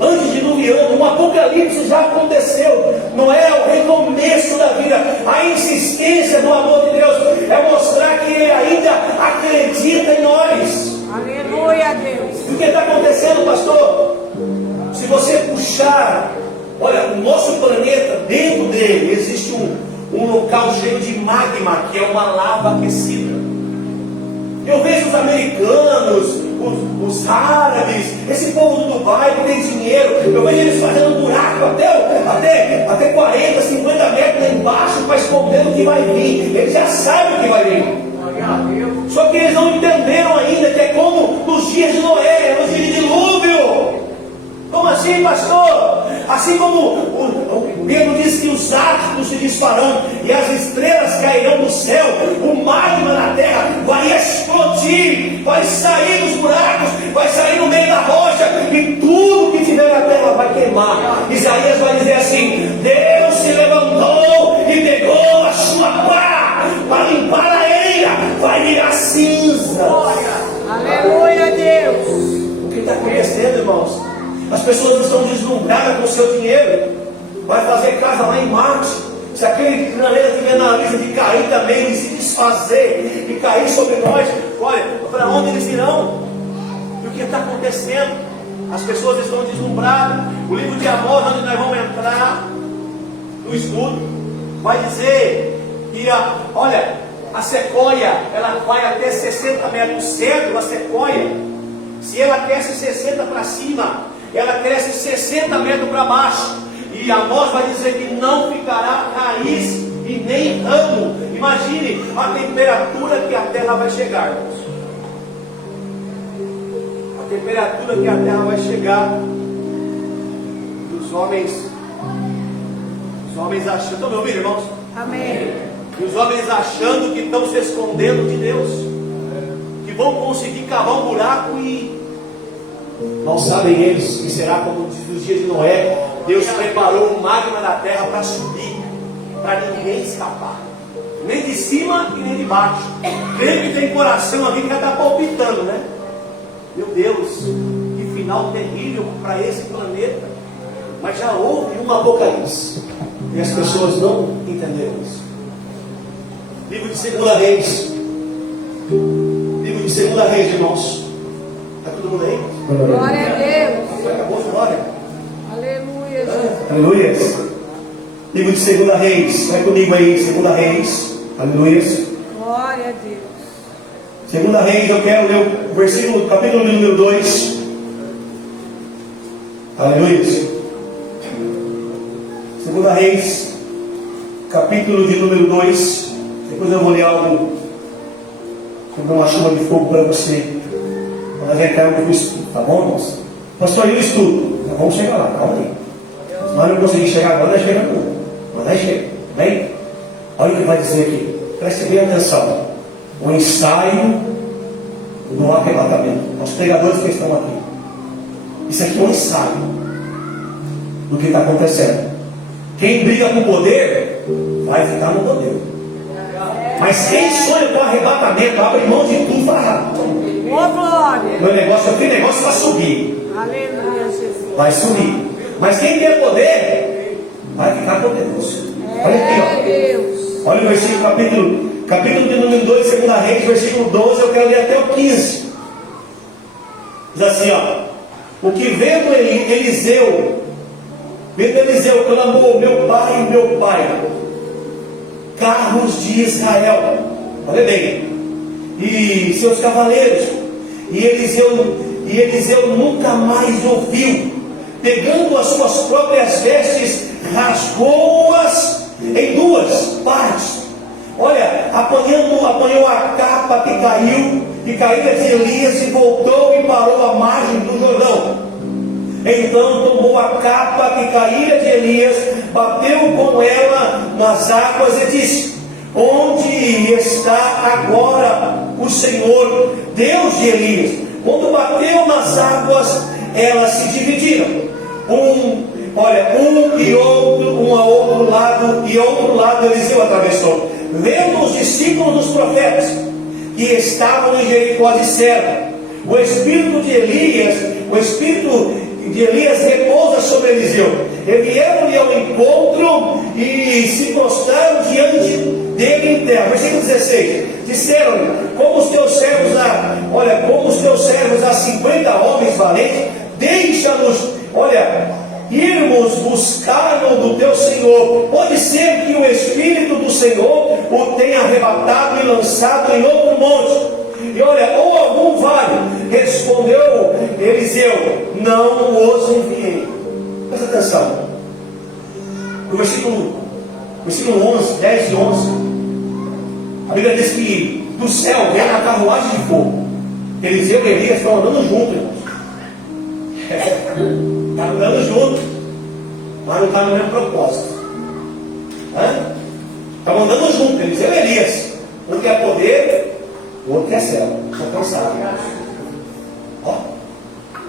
antes de diluviano, um apocalipse já aconteceu. Não é o recomeço da vida. A insistência do amor de Deus é mostrar que Ele ainda acredita em nós. Aleluia, Deus. E o que está acontecendo, pastor? Se você puxar, olha, o nosso planeta, dentro dele existe um local cheio de magma, que é uma lava aquecida. Eu vejo os americanos, os árabes, esse povo do Dubai que tem dinheiro, eu vejo eles fazendo buraco até 40, 50 metros lá embaixo para esconder o que vai vir. Eles já sabem o que vai vir. Só que eles não entenderam ainda que é como nos dias de Noé, nos dias de dilúvio. Como assim, pastor? Assim como Pedro diz que os astros se desfarão e as estrelas cairão do céu, o magma na terra vai explodir, vai sair dos buracos, vai sair no meio da rocha, e tudo que tiver na terra vai queimar. Isaías vai dizer assim: Deus se levantou e pegou a sua pá para limpar a eira, vai virar cinza. Aleluia, Deus. O que está acontecendo, irmãos? As pessoas estão deslumbradas com o seu dinheiro. Vai fazer casa lá em Marte. Se aquele planeta estiver na lista de cair também, de se desfazer e cair sobre nós, olha, para onde eles irão? E o que está acontecendo? As pessoas estão deslumbradas. O livro de Amós, onde nós vamos entrar no estudo, vai dizer que a sequoia, ela vai até 60 metros. O cedro, a sequoia, se ela cresce 60 para cima, ela cresce 60 metros para baixo. E Amós vai dizer que não ficará raiz e nem ramo. Imagine a temperatura que a terra vai chegar. A temperatura que a terra vai chegar. Os homens achando, estão me ouvindo, irmãos? Amém. E os homens achando que estão se escondendo de Deus, que vão conseguir cavar um buraco, e não sabem eles que será como nos dias de Noé. Deus preparou o magma da terra para subir, para ninguém escapar, nem de cima e nem de baixo. Quem que tem coração aqui que já está palpitando, né? Meu Deus, que final terrível para esse planeta. Mas já houve um apocalipse e as pessoas não entenderam isso. Livro de 2 Reis. Livro de 2 Reis, irmãos. Está todo mundo aí? Glória a Deus. Acabou a glória. Aleluia, Jesus. Aleluia. Livro de 2 Reis. Vai comigo aí, 2 Reis. Aleluia. Glória a Deus. 2 Reis, eu quero ler o versículo, capítulo número 2. Aleluia. 2 Reis, capítulo de número 2. Depois eu vou ler algo, como uma chuva de fogo para você, quando a gente cai no estudo, tá bom, irmãos? Pastor, eu estudo. Então vamos chegar lá, calma aí. Se nós não conseguir chegar agora, nós chegamos tudo. Mas nós chegamos, bem? Olha o que vai dizer aqui. Preste bem atenção. O ensaio do arrebatamento. Os pregadores que estão aqui. Isso aqui é um ensaio do que está acontecendo. Quem briga com o poder vai ficar no poder. Mas quem sonha com o arrebatamento, abre mão de tudo para Ô, glória. meu negócio aqui, negócio vai subir. Aleluia, Jesus. Vai subir. Mas quem tem poder vai ficar poderoso. Olha aqui, ó. Deus. Olha o versículo, capítulo de número 2, 2 Reis, versículo 12, eu quero ler até o 15. Diz assim, ó: o que vendo Eliseu clamou, meu pai, carros de Israel, olha bem, e seus cavaleiros, e Eliseu nunca mais ouviu. Pegando as suas próprias vestes, rasgou-as em 2 partes. Olha, apanhou a capa que caíra de Elias, e voltou e parou à margem do Jordão. Então tomou a capa que caíra de Elias, bateu com ela nas águas e disse: onde está agora o Senhor, Deus de Elias? Quando bateu nas águas, elas se dividiram. Um a outro lado, e a outro lado Eliseu atravessou. Vendo os discípulos dos profetas que estavam em Jericó, disseram: o espírito de Elias repousa sobre Eliseu. E vieram-lhe ao encontro e se prostraram diante dele em terra. Versículo 16: disseram-lhe, como os teus servos há 50 homens valentes, deixa-nos, irmos buscar-no do teu Senhor. Pode ser que o Espírito do Senhor o tenha arrebatado e lançado em outro monte. E ou algum vale. Respondeu Eliseu: não os enviei. Presta atenção. No versículo 11, 10 e 11, a Bíblia diz que do céu vem a carruagem de fogo. Eliseu e Elias estão andando juntos, irmãos. Está andando junto. mas não está no mesmo propósito. Estão andando junto, Eliseu e Elias. Um quer poder, o outro quer céu. Estou cansado.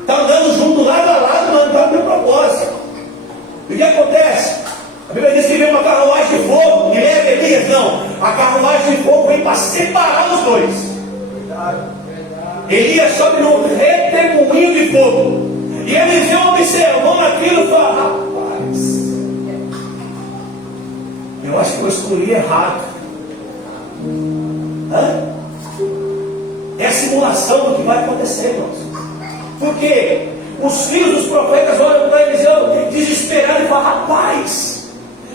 Está andando junto lado a lado, mas não está no mesmo propósito. E o que acontece? A Bíblia diz que veio uma carruagem de fogo e leva Elias. Não, a carruagem de fogo vem para separar os dois. Elias sobe no redemoinho de fogo. E Eliseu observando aquilo e fala: rapaz, eu acho que eu escolhi errado. É a simulação do que vai acontecer, irmãos. Porque os filhos dos profetas olham para Eliseu desesperados e falam: rapaz,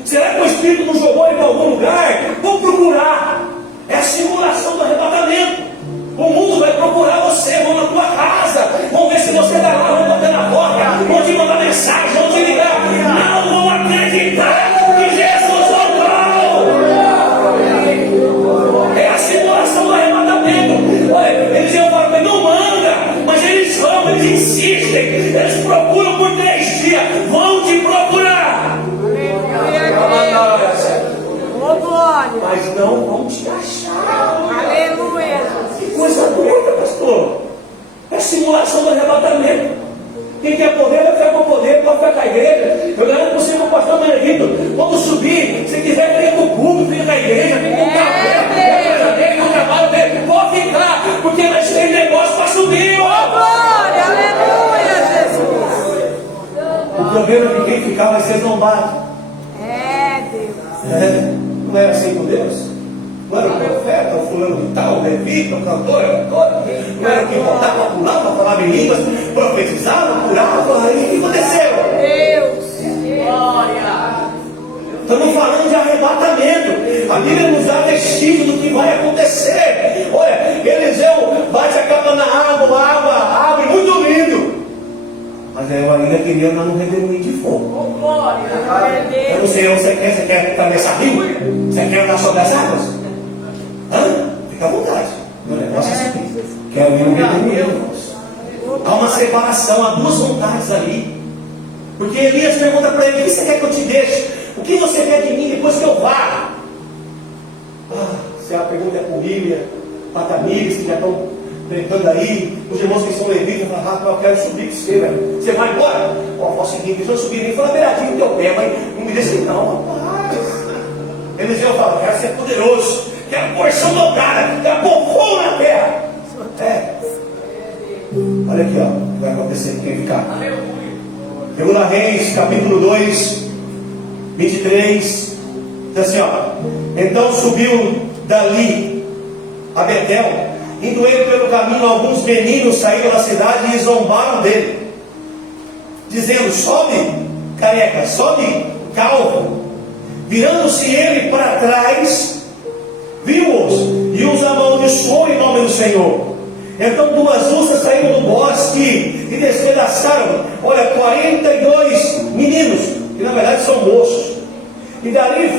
será que o Espírito não jogou ele para algum lugar? Vou procurar. É a simulação do arrebatamento. O mundo vai procurar você, vão na tua casa, vão ver se você está lá, vão bater na porta, vão te mandar mensagem, vão te ligar. Não vão acreditar que Jesus voltou. É a simulação do arrebatamento. Olha, eles iam falar: não manda, mas eles vão, eles insistem, eles procuram por 3 dias, vão te procurar. Mas não vão te achar. Aleluia. Que coisa doida, pastor. É a simulação do arrebatamento. Quem quer poder, vai ficar com poder, pode ficar com a igreja. Eu garanto você que o pastor Manelito, quando subir, se quiser vir com o público, fica com a igreja, fica com o café, fica com a dele, com o trabalho dele, pode ficar, porque nós temos negócio para subir. Glória, aleluia, Jesus. O problema é que quem ficar vai ser zombado. Deus. Não era assim com Deus? Não era o profeta, o fulano de tal, o levita, o cantor, a cantora? Não era o que rodava, pulava, falava em línguas, profetizava, curava? E o que aconteceu? Deus. Glória. Estamos falando de arrebatamento. A Bíblia nos dá vestígio do que vai acontecer. Olha, Eliseu bate a capa na água, muito lindo. Mas eu ainda queria andar no redemoinho de fogo. Eu não sei, você quer atravessar rio? Você quer andar sobre as águas? Fica à vontade. Meu negócio é subir. Quero ir no redemoinho, irmãos. Há uma separação, há 2 vontades ali. Porque Elias pergunta para ele: o que você quer que eu te deixe? O que você quer de mim depois que eu vá? Se a pergunta é por Lília, Patamires, que já estão brincando aí, os irmãos que são levitas, falam: eu quero subir com você, velho. Você vai embora? Fala o seguinte: deixa eu subir nem fala beiradinho no teu pé, mas não me deixe não, rapaz. Eliseu fala: quero ser poderoso, quero porção dobrada, quero pôr fogo na terra. Olha aqui, ó, o que vai acontecer com quem ficar. 2 Reis, capítulo 2, 23, diz assim, ó: então subiu dali a Betel. Indo ele pelo caminho, alguns meninos saíram da cidade e zombaram dele, dizendo: sobe, careca, sobe, calvo. Virando-se ele para trás, viu-os e os amaldiçoou em nome do Senhor. Então 2 ursas saíram do bosque e despedaçaram, 42 meninos, que na verdade são moços. E dali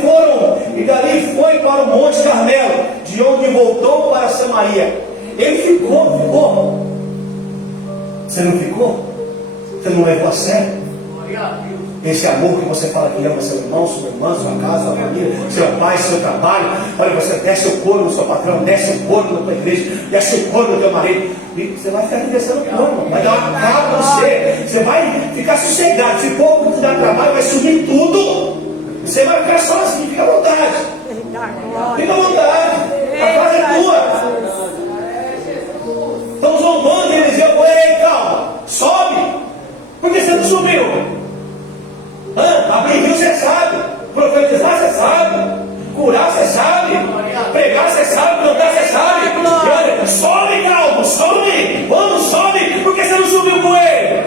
foi para o Monte Carmelo, de onde voltou para Samaria. Ele ficou. Você não ficou? Você não levou a sério? Esse amor que você fala que ama seu irmão, sua irmã, sua casa, sua família, seu pai, seu trabalho. Olha, você desce o couro no seu patrão, desce o couro na tua igreja, desce o couro no teu marido. E você vai ficar descendo o couro, vai dar uma capa no você. Você vai ficar sossegado. Se pouco te dá trabalho, vai sumir tudo. Você vai ficar sozinho, fica à vontade. Fica à vontade. A casa é tua. Estão zombando e Eliseu falou: ei, calma, sobe. Por que você não subiu? Abrir rio você sabe, profetizar você sabe, curar você sabe, pregar você sabe, cantar você sabe. E olha, sobe, calmo, sobe. Vamos, sobe. Por que você não subiu com ele?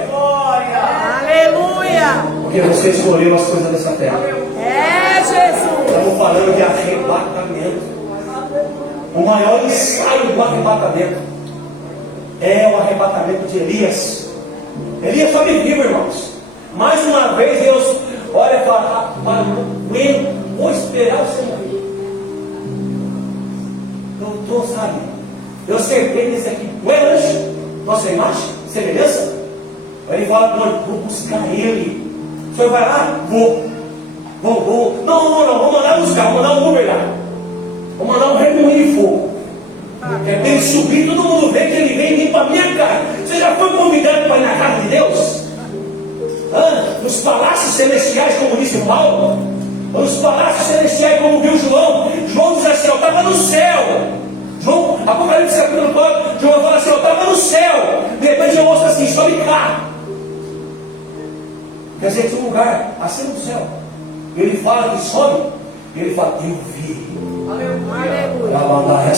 Aleluia. Porque você escolheu as coisas dessa terra. Jesus. Estamos falando de arrebatamento. O maior ensaio do arrebatamento é o arrebatamento de Elias. Elias só me viu, irmãos. Mais uma vez Deus olha e fala: vou esperar você morrer. Eu estou, sabe? Eu acertei nesse aqui. Não é anjo? Nossa imagem? Semelhança? Aí ele fala: vou buscar ele. O senhor vai lá? Vou. Não, vou mandar buscar, vou mandar um Uber lá. Vou mandar um remoinho de fogo. É bem subir, todo mundo vê que ele vem vir para a minha casa. Você já foi convidado para ir na casa de Deus? Nos palácios celestiais, como disse Paulo? Ou nos palácios celestiais, como viu João? João diz assim: eu estava no céu. João, Apocalipse capítulo 4, João fala assim: eu estava no céu. De repente eu ouço assim: sobe cá. Quer dizer, tinha um lugar acima do céu. Ele fala que sobe. Ele fala: eu vi. Aleluia. A Glória.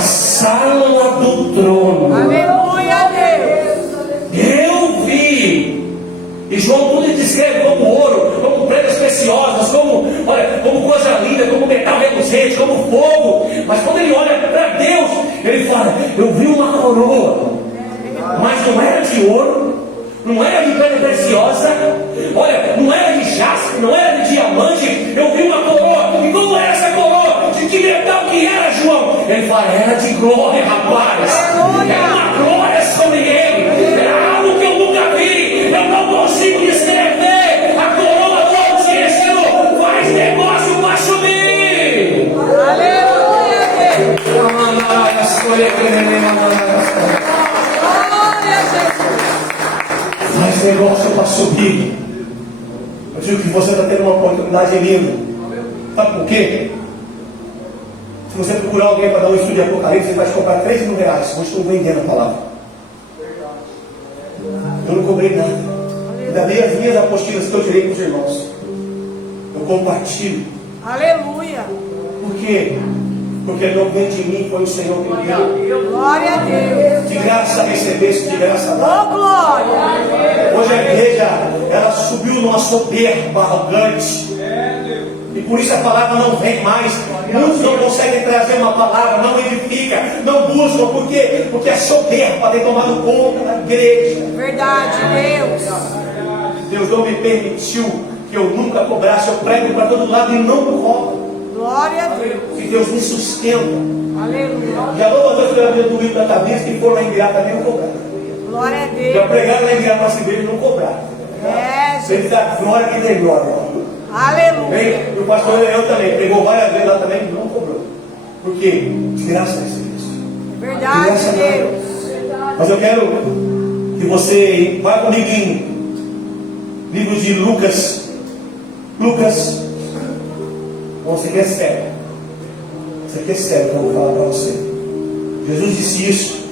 sala do trono. Aleluia, Deus. Eu vi. E João tudo ele descreve como ouro, como pedras preciosas, como coisa linda, como metal reluzente, como fogo. Mas quando ele olha para Deus, ele fala: eu vi uma coroa. Mas não era de ouro, não era de pedra preciosa, olha, não era de jaspe, não era de diamante. Eu vi uma coroa. E como era essa coroa? De que metal que era, João? Ele fala: era de glória, rapaz. Era uma glória sobre ele. Era algo que eu nunca vi. Eu não consigo descrever. A coroa do Altíssimo faz negócio para subir. Aleluia, Deus. Glória a Jesus. Faz negócio para subir. Eu digo que você está tendo uma oportunidade linda. Sabe por quê? Se você procurar alguém para dar um estudo de Apocalipse, ele vai te comprar R$3.000. Hoje estou vendendo a palavra. Eu não cobrei nada. Ainda dei as minhas apostilas que eu tirei para os irmãos. Eu compartilho. Aleluia. Por quê? Porque não vem de mim, foi o Senhor que me deu. Glória a Deus. De graça recebeste, de graça dá. Oh, glória. Hoje a igreja, ela subiu numa soberba arrogante. E por isso a palavra não vem mais. Muitos não conseguem trazer uma palavra, não edifica, não buscam. Por quê? Porque a soberba tem tomado conta da igreja. Verdade, Deus. Deus não me permitiu que eu nunca cobrasse. Eu prego para todo lado e não cobro. Glória a Deus. E Deus me sustenta. Aleluia. Já logo Deus foi abrindo o livro da cabeça, que for lá em Guiar também não cobrar. Glória a Deus. Já pregaram lá em Guiar nossa igreja e não cobrar. É, Ele dá glória que tem glória. aleluia. E o pastor Leão também pregou várias vezes lá também e não cobrou. Por quê? De graça nesse isso. Verdade, Deus. Mas eu quero que você vá comigo em livro de Lucas. Lucas. Você quer sério? Você quer sério que eu vou falar para você? Jesus disse isso.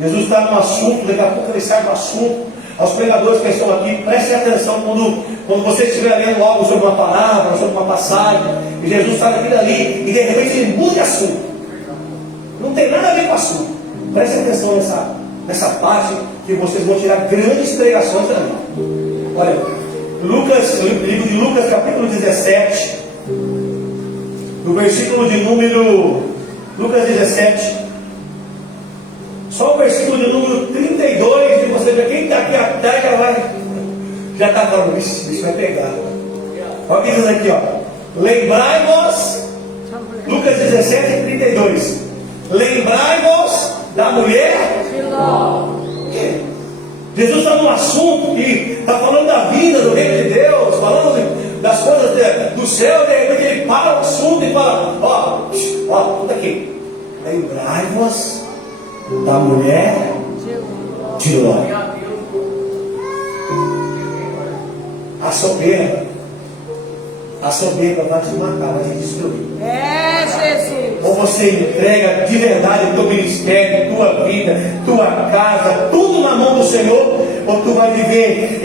Jesus está no assunto, daqui a pouco ele sai do assunto. Aos pregadores que estão aqui, prestem atenção quando você estiver lendo algo sobre uma palavra, sobre uma passagem, e Jesus está naquilo ali, e de repente ele muda de assunto. Não tem nada a ver com o assunto. Prestem atenção nessa parte, que vocês vão tirar grandes pregações também. Olha, livro de Lucas, capítulo 17, no versículo de número, Lucas 17, só o versículo de número 32, e você vê quem está aqui atrás já está falando: isso vai pegar. Olha o que diz aqui, ó. Lembrai-vos, Lucas 17, 32. Lembrai-vos da mulher de Ló. Jesus está num assunto que está falando da vida, do reino de Deus, falando das coisas do céu, de repente ele para o assunto e fala: ó, tudo aqui. Lembrai-vos da mulher de Ló. A soberba vai te matar, vai te destruir. É, Jesus. Ou você entrega de verdade o teu ministério, tua vida, tua casa, tudo na mão do Senhor, ou tu vai viver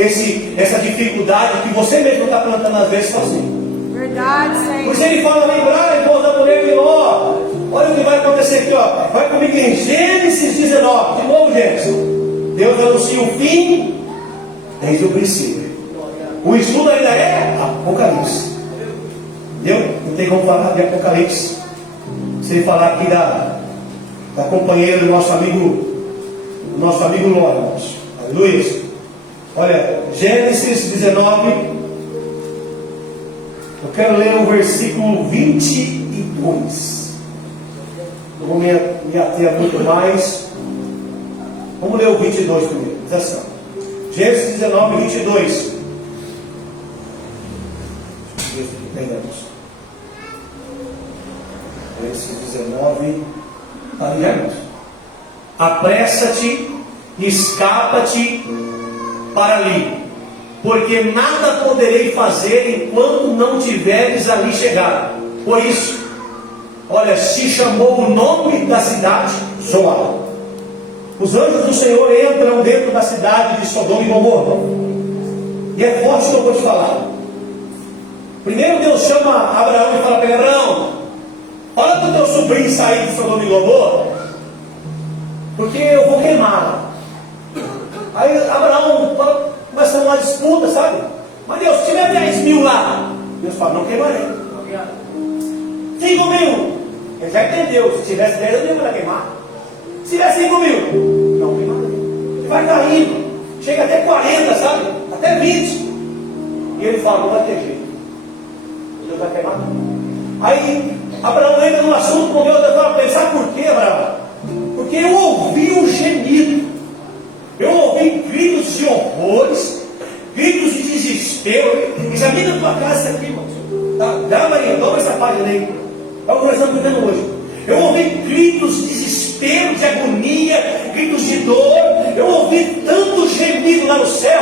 essa dificuldade que você mesmo está plantando às vezes sozinho. Verdade, Por isso Senhor. ele fala: lembrar, irmãos, da mulher de Ló. Olha o que vai acontecer aqui, ó. Vai comigo em Gênesis 19. De novo, Gênesis. Deus anuncia o fim desde o princípio. O estudo ainda é Apocalipse. Entendeu? Não tem como falar de Apocalipse sem falar aqui da companheira do nosso amigo Ló, irmãos. Aleluia. Olha, Gênesis 19. Eu quero ler o versículo 22. Não vou me ater muito mais. Vamos ler o 22 primeiro. Diz assim: Gênesis 19, 22. Deixa eu ver se entendemos. Gênesis 19, ali, irmãos. Apressa-te, escapa-te para ali, porque nada poderei fazer enquanto não tiveres ali chegado. Por isso, olha, se chamou o nome da cidade Zoar. Os anjos do Senhor entram dentro da cidade de Sodoma e Gomorra. E é forte o que eu vou te falar. Primeiro Deus chama Abraão e fala para ele: Abraão, fala para o teu sobrinho sair de Sodoma e Gomorra, porque eu vou queimá-lo. Aí Abraão começa uma disputa, sabe? Mas Deus, se tiver 10 mil lá, Deus fala: não queimarei. 5 mil, ele já entendeu. Se tivesse 10, eu não ia mandar queimar. Se tiver 5 mil, não queimarei. Ele vai caindo, chega até 40, sabe? Até 20. E ele fala: não vai ter jeito, Deus vai queimar. Aí Abraão entra no assunto com Deus. Deus fala para ele: sabe por quê, Abraão? Porque eu ouvi um gemido, eu ouvi gritos de horrores, gritos de desespero. Examina a tua casa aqui, irmãos. Dá, Maria, toma essa página aí. Estamos conversando com ele hoje. Eu ouvi gritos de desespero, de agonia, gritos de dor. Eu ouvi tanto gemido lá no céu.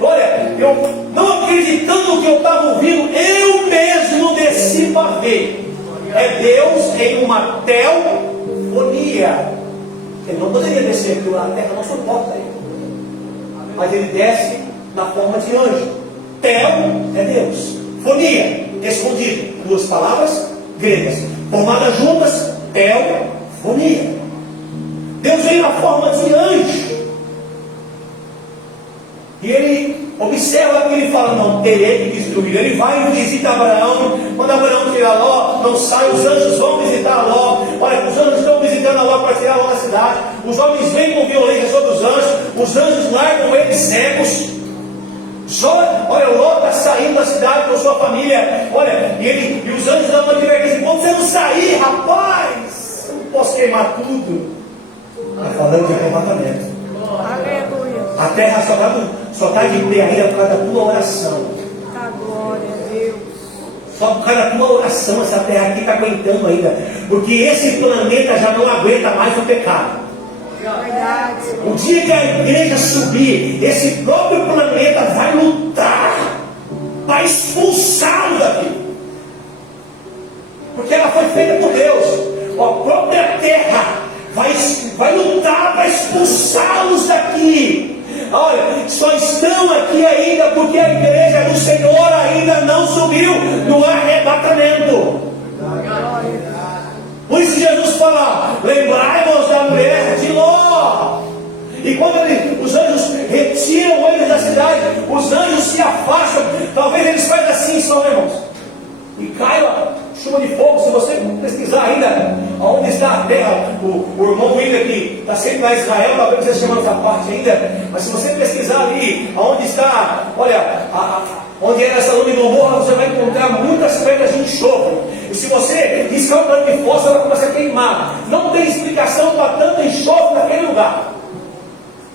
Olha, eu não acreditando no que eu estava ouvindo, eu mesmo desci para ver. É Deus em uma teofonia. Ele não poderia descer, porque a terra não suporta ele. Mas ele desce na forma de anjo. Teo é Deus. Fonia, escondido. Duas palavras gregas formadas juntas, teofonia. Deus vem na forma de anjo. E ele observa aqui, ele fala: não, terei que destruir. Ele vai e visita Abraão. Quando Abraão tira Ló, não sai, os anjos vão visitar Ló. Olha, os anjos estão visitando Ló para tirar Ló da cidade. Os homens vêm com violência sobre os anjos largam eles cegos. Olha, Ló está saindo da cidade com sua família. Olha, e os anjos dão uma advertência: quando você não sair, rapaz, eu não posso queimar tudo. Está falando de arrebatamento. Aleluia. A terra só está de pé ainda por causa da tua oração. A glória a Deus. Só por causa da tua oração essa terra aqui está aguentando ainda. Porque esse planeta já não aguenta mais o pecado. Verdade. O dia que a igreja subir, esse próprio planeta vai lutar para expulsá-lo daqui. Porque ela foi feita por Deus. A própria terra vai lutar para expulsá-los daqui. Olha, só estão aqui ainda porque a igreja do Senhor ainda não subiu no arrebatamento. Por isso Jesus fala: lembrai-vos da mulher de Ló. E quando os anjos retiram eles da cidade, os anjos se afastam. Talvez eles fazem assim só, irmãos, e cai a chuva de fogo. Se você pesquisar ainda onde está a terra, o irmão William que está sempre lá em Israel, talvez você chamando essa parte ainda, mas se você pesquisar ali onde está, olha, onde era essa Sodoma e Gomorra, você vai encontrar muitas pedras de enxofre. E se você riscar o plano de fósforo, ela começa a queimar. Não tem explicação para tanto enxofre naquele lugar.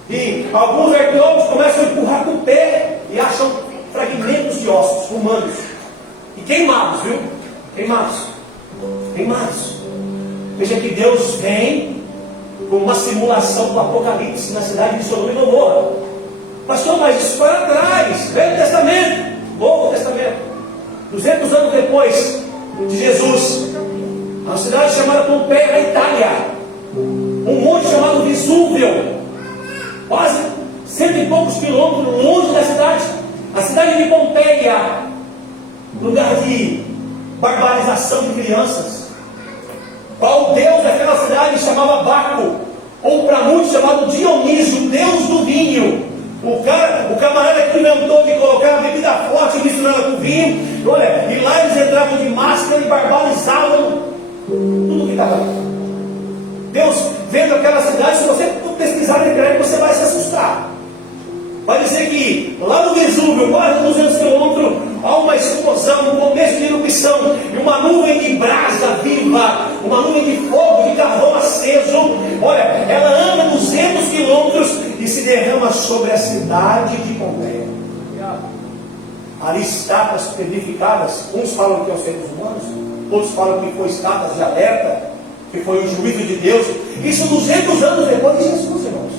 E alguns arqueólogos começam a empurrar com o pé e acham fragmentos de ossos humanos. E queimados, viu? Queimados. Queimados. Veja que Deus vem com uma simulação do Apocalipse na cidade de Sodoma e Gomorra. Pastor, mas isso para trás. Velho Testamento, Novo Testamento. 200 anos depois de Jesus, uma cidade chamada Pompeia, na Itália, um monte chamado Vesúvio, quase 100 e poucos quilômetros longe da cidade, a cidade de Pompeia, lugar de barbarização de crianças. Qual deus daquela cidade chamava Baco, ou para muitos chamado Dionísio, deus do vinho. O camarada que inventou de colocar a bebida forte misturada com vinho. Olha, e lá eles entravam de máscara e barbarizavam tudo que estava ali. Deus vendo aquela cidade, se você pesquisar na internet, você vai se assustar. Vai dizer que lá no Vesúvio, quase 200 quilômetros, há uma explosão, um começo de erupção, e uma nuvem de brasa viva, uma nuvem de fogo, de carvão aceso. Olha, ela anda 200 quilômetros e se derrama sobre a cidade de Pompeia. Ali estátuas edificadas, uns falam que são seres humanos, outros falam que foi estátuas de alerta, que foi o juízo de Deus. Isso 200 anos depois de Jesus, irmãos.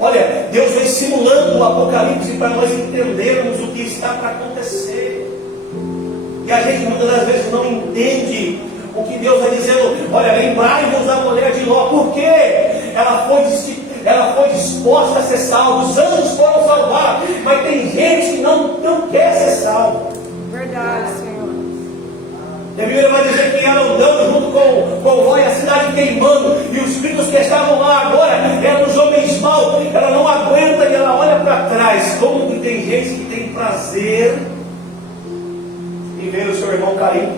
Olha, Deus vem simulando o Apocalipse para nós entendermos o que está para acontecer. E a gente muitas das vezes não entende o que Deus está dizendo. Olha, lembrai-vos da mulher de Ló. Por quê? Ela foi disposta a ser salva. Os anjos foram salvar. Mas tem gente que não quer ser salvo. Verdade, Senhor. E a Bíblia vai dizer que ela andando junto com Ló e a cidade queimando. E os filhos que estavam lá agora eram os homens maus. Ela não aguenta e ela olha para trás. Como que tem gente que tem prazer em ver o seu irmão cair,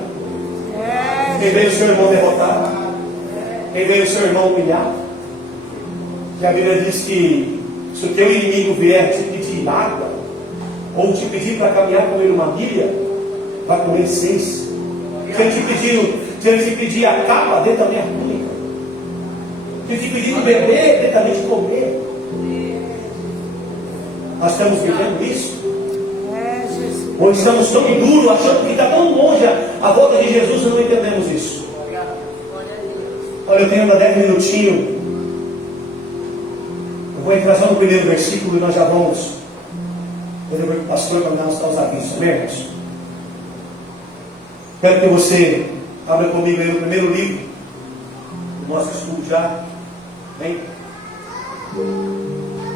em ver o seu irmão derrotado, em ver o seu irmão humilhado. E a Bíblia diz que se o teu inimigo vier te pedir água, ou te pedir para caminhar com ele uma milha, vai com ele 6. Se ele te pedir a capa, dê também a túnica. Se ele te pedir de beber, dê também de comer. Nós estamos vivendo isso. Ou estamos tão duros, achando que está tão longe a volta de Jesus e não entendemos isso. Olha, eu tenho ainda 10 minutinhos. Eu vou entrar só no primeiro versículo e nós já vamos. Eu devo para o pastor para dar os avisos, irmãos. Quero que você abra comigo aí no primeiro livro do nosso estudo já. Vem.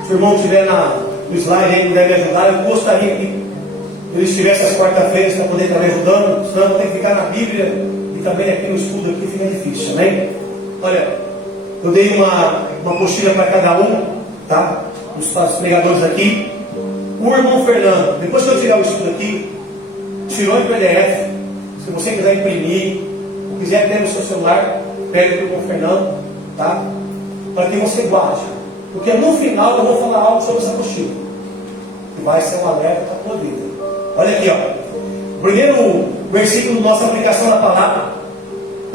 Se o irmão estiver no slide aí, puder me ajudar, eu gostaria que ele estivesse às quarta-feiras para poder estar me ajudando, senão tem que ficar na Bíblia e também aqui no estudo aqui fica difícil, amém? Olha, eu dei uma apostila para cada um, tá? Os pregadores aqui. O irmão Fernando, depois que eu tirar o estudo aqui, tirou em PDF. Se você quiser imprimir, ou quiser ter no seu celular, pede para o irmão Fernando, tá? Para que você guarde. Porque no final eu vou falar algo sobre essa apostila, que vai ser um alerta para a tua vida. Olha aqui, ó. Primeiro versículo da nossa aplicação da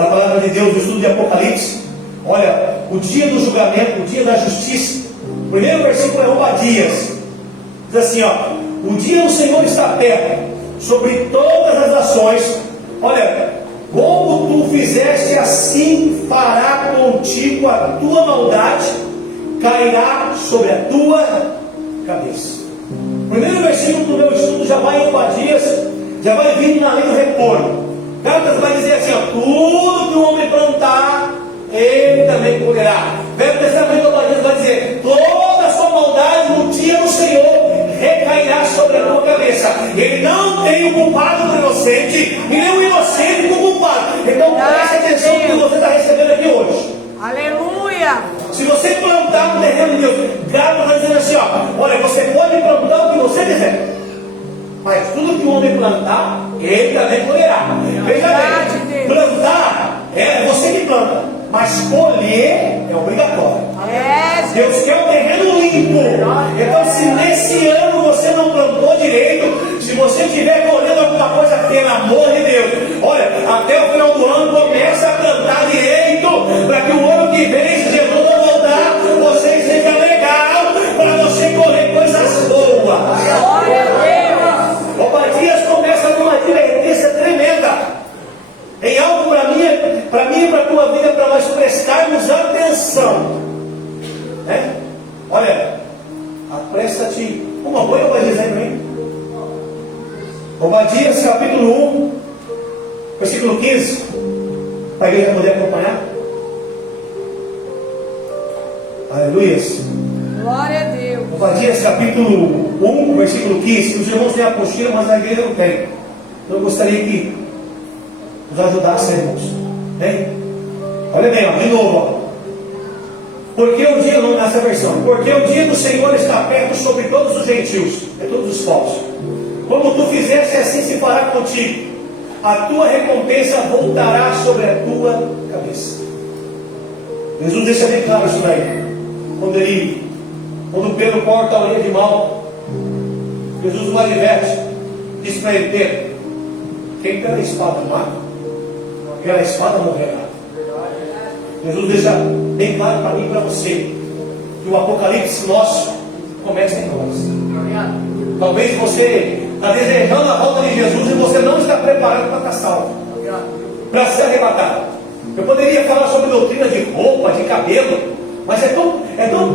palavra de Deus, do estudo de Apocalipse. Olha, o dia do julgamento, o dia da justiça. O primeiro versículo é Obadias. Diz assim, ó: o dia do Senhor está perto, sobre todas as nações. Olha, como tu fizeste, assim fará contigo a tua maldade, cairá sobre a tua cabeça. O primeiro versículo do meu estudo já vai em Obadias, já vai vindo na lei do retorno. Gálatas vai dizer assim, ó: tudo que o homem plantar, ele também colherá. Velho Testamento, Obadias vai dizer: toda a sua maldade no dia do Senhor recairá sobre a tua cabeça. Ele não tem o culpado do inocente, e nem o inocente com o culpado. Então preste atenção no que você está recebendo aqui hoje. Aleluia! Se você plantar no terreno de Deus, Gálatas está dizendo assim, ó: olha, você pode plantar o que você quiser, mas tudo que o homem plantar, ele também colherá. Veja bem, plantar é você que planta, mas colher é obrigatório. Deus quer um terreno limpo. Então, se nesse ano você não plantou direito, se você estiver colhendo alguma coisa, pelo amor de Deus, olha, até o final do ano começa a plantar direito, para que o ano que vem, se Jesus não voltar, você esteja legal, para você colher coisas boas. Obadias começa numa advertência tremenda, em algo para mim e para a tua vida, para nós prestarmos atenção. Olha, apressa-te. Uma boa Obadias aí para mim. Obadias capítulo 1, versículo 15, para a igreja poder acompanhar. Aleluias. Glória a Deus. Obadias capítulo 1, versículo 15. Os irmãos têm a apostila, mas a igreja não tem. Então eu gostaria que nos ajudassem, irmãos. Bem? Olha bem, ó, de novo, ó. Porque o dia, não nessa versão, porque o dia do Senhor está perto sobre todos os gentios, é todos os povos. Como tu fizeste, assim se fará contigo. A tua recompensa voltará sobre a tua cabeça. Jesus deixa bem claro isso daí. Quando Pedro corta a orelha de Malco, Jesus o adverte, diz para ele: Pedro, quem pela espada mata, pela espada morrerá. Jesus deixa bem claro para mim e para você que o Apocalipse nosso começa em nós. Talvez você está desejando a volta de Jesus e você não está preparado para estar salvo, para ser arrebatado. Eu poderia falar sobre doutrina de roupa, de cabelo, mas é tão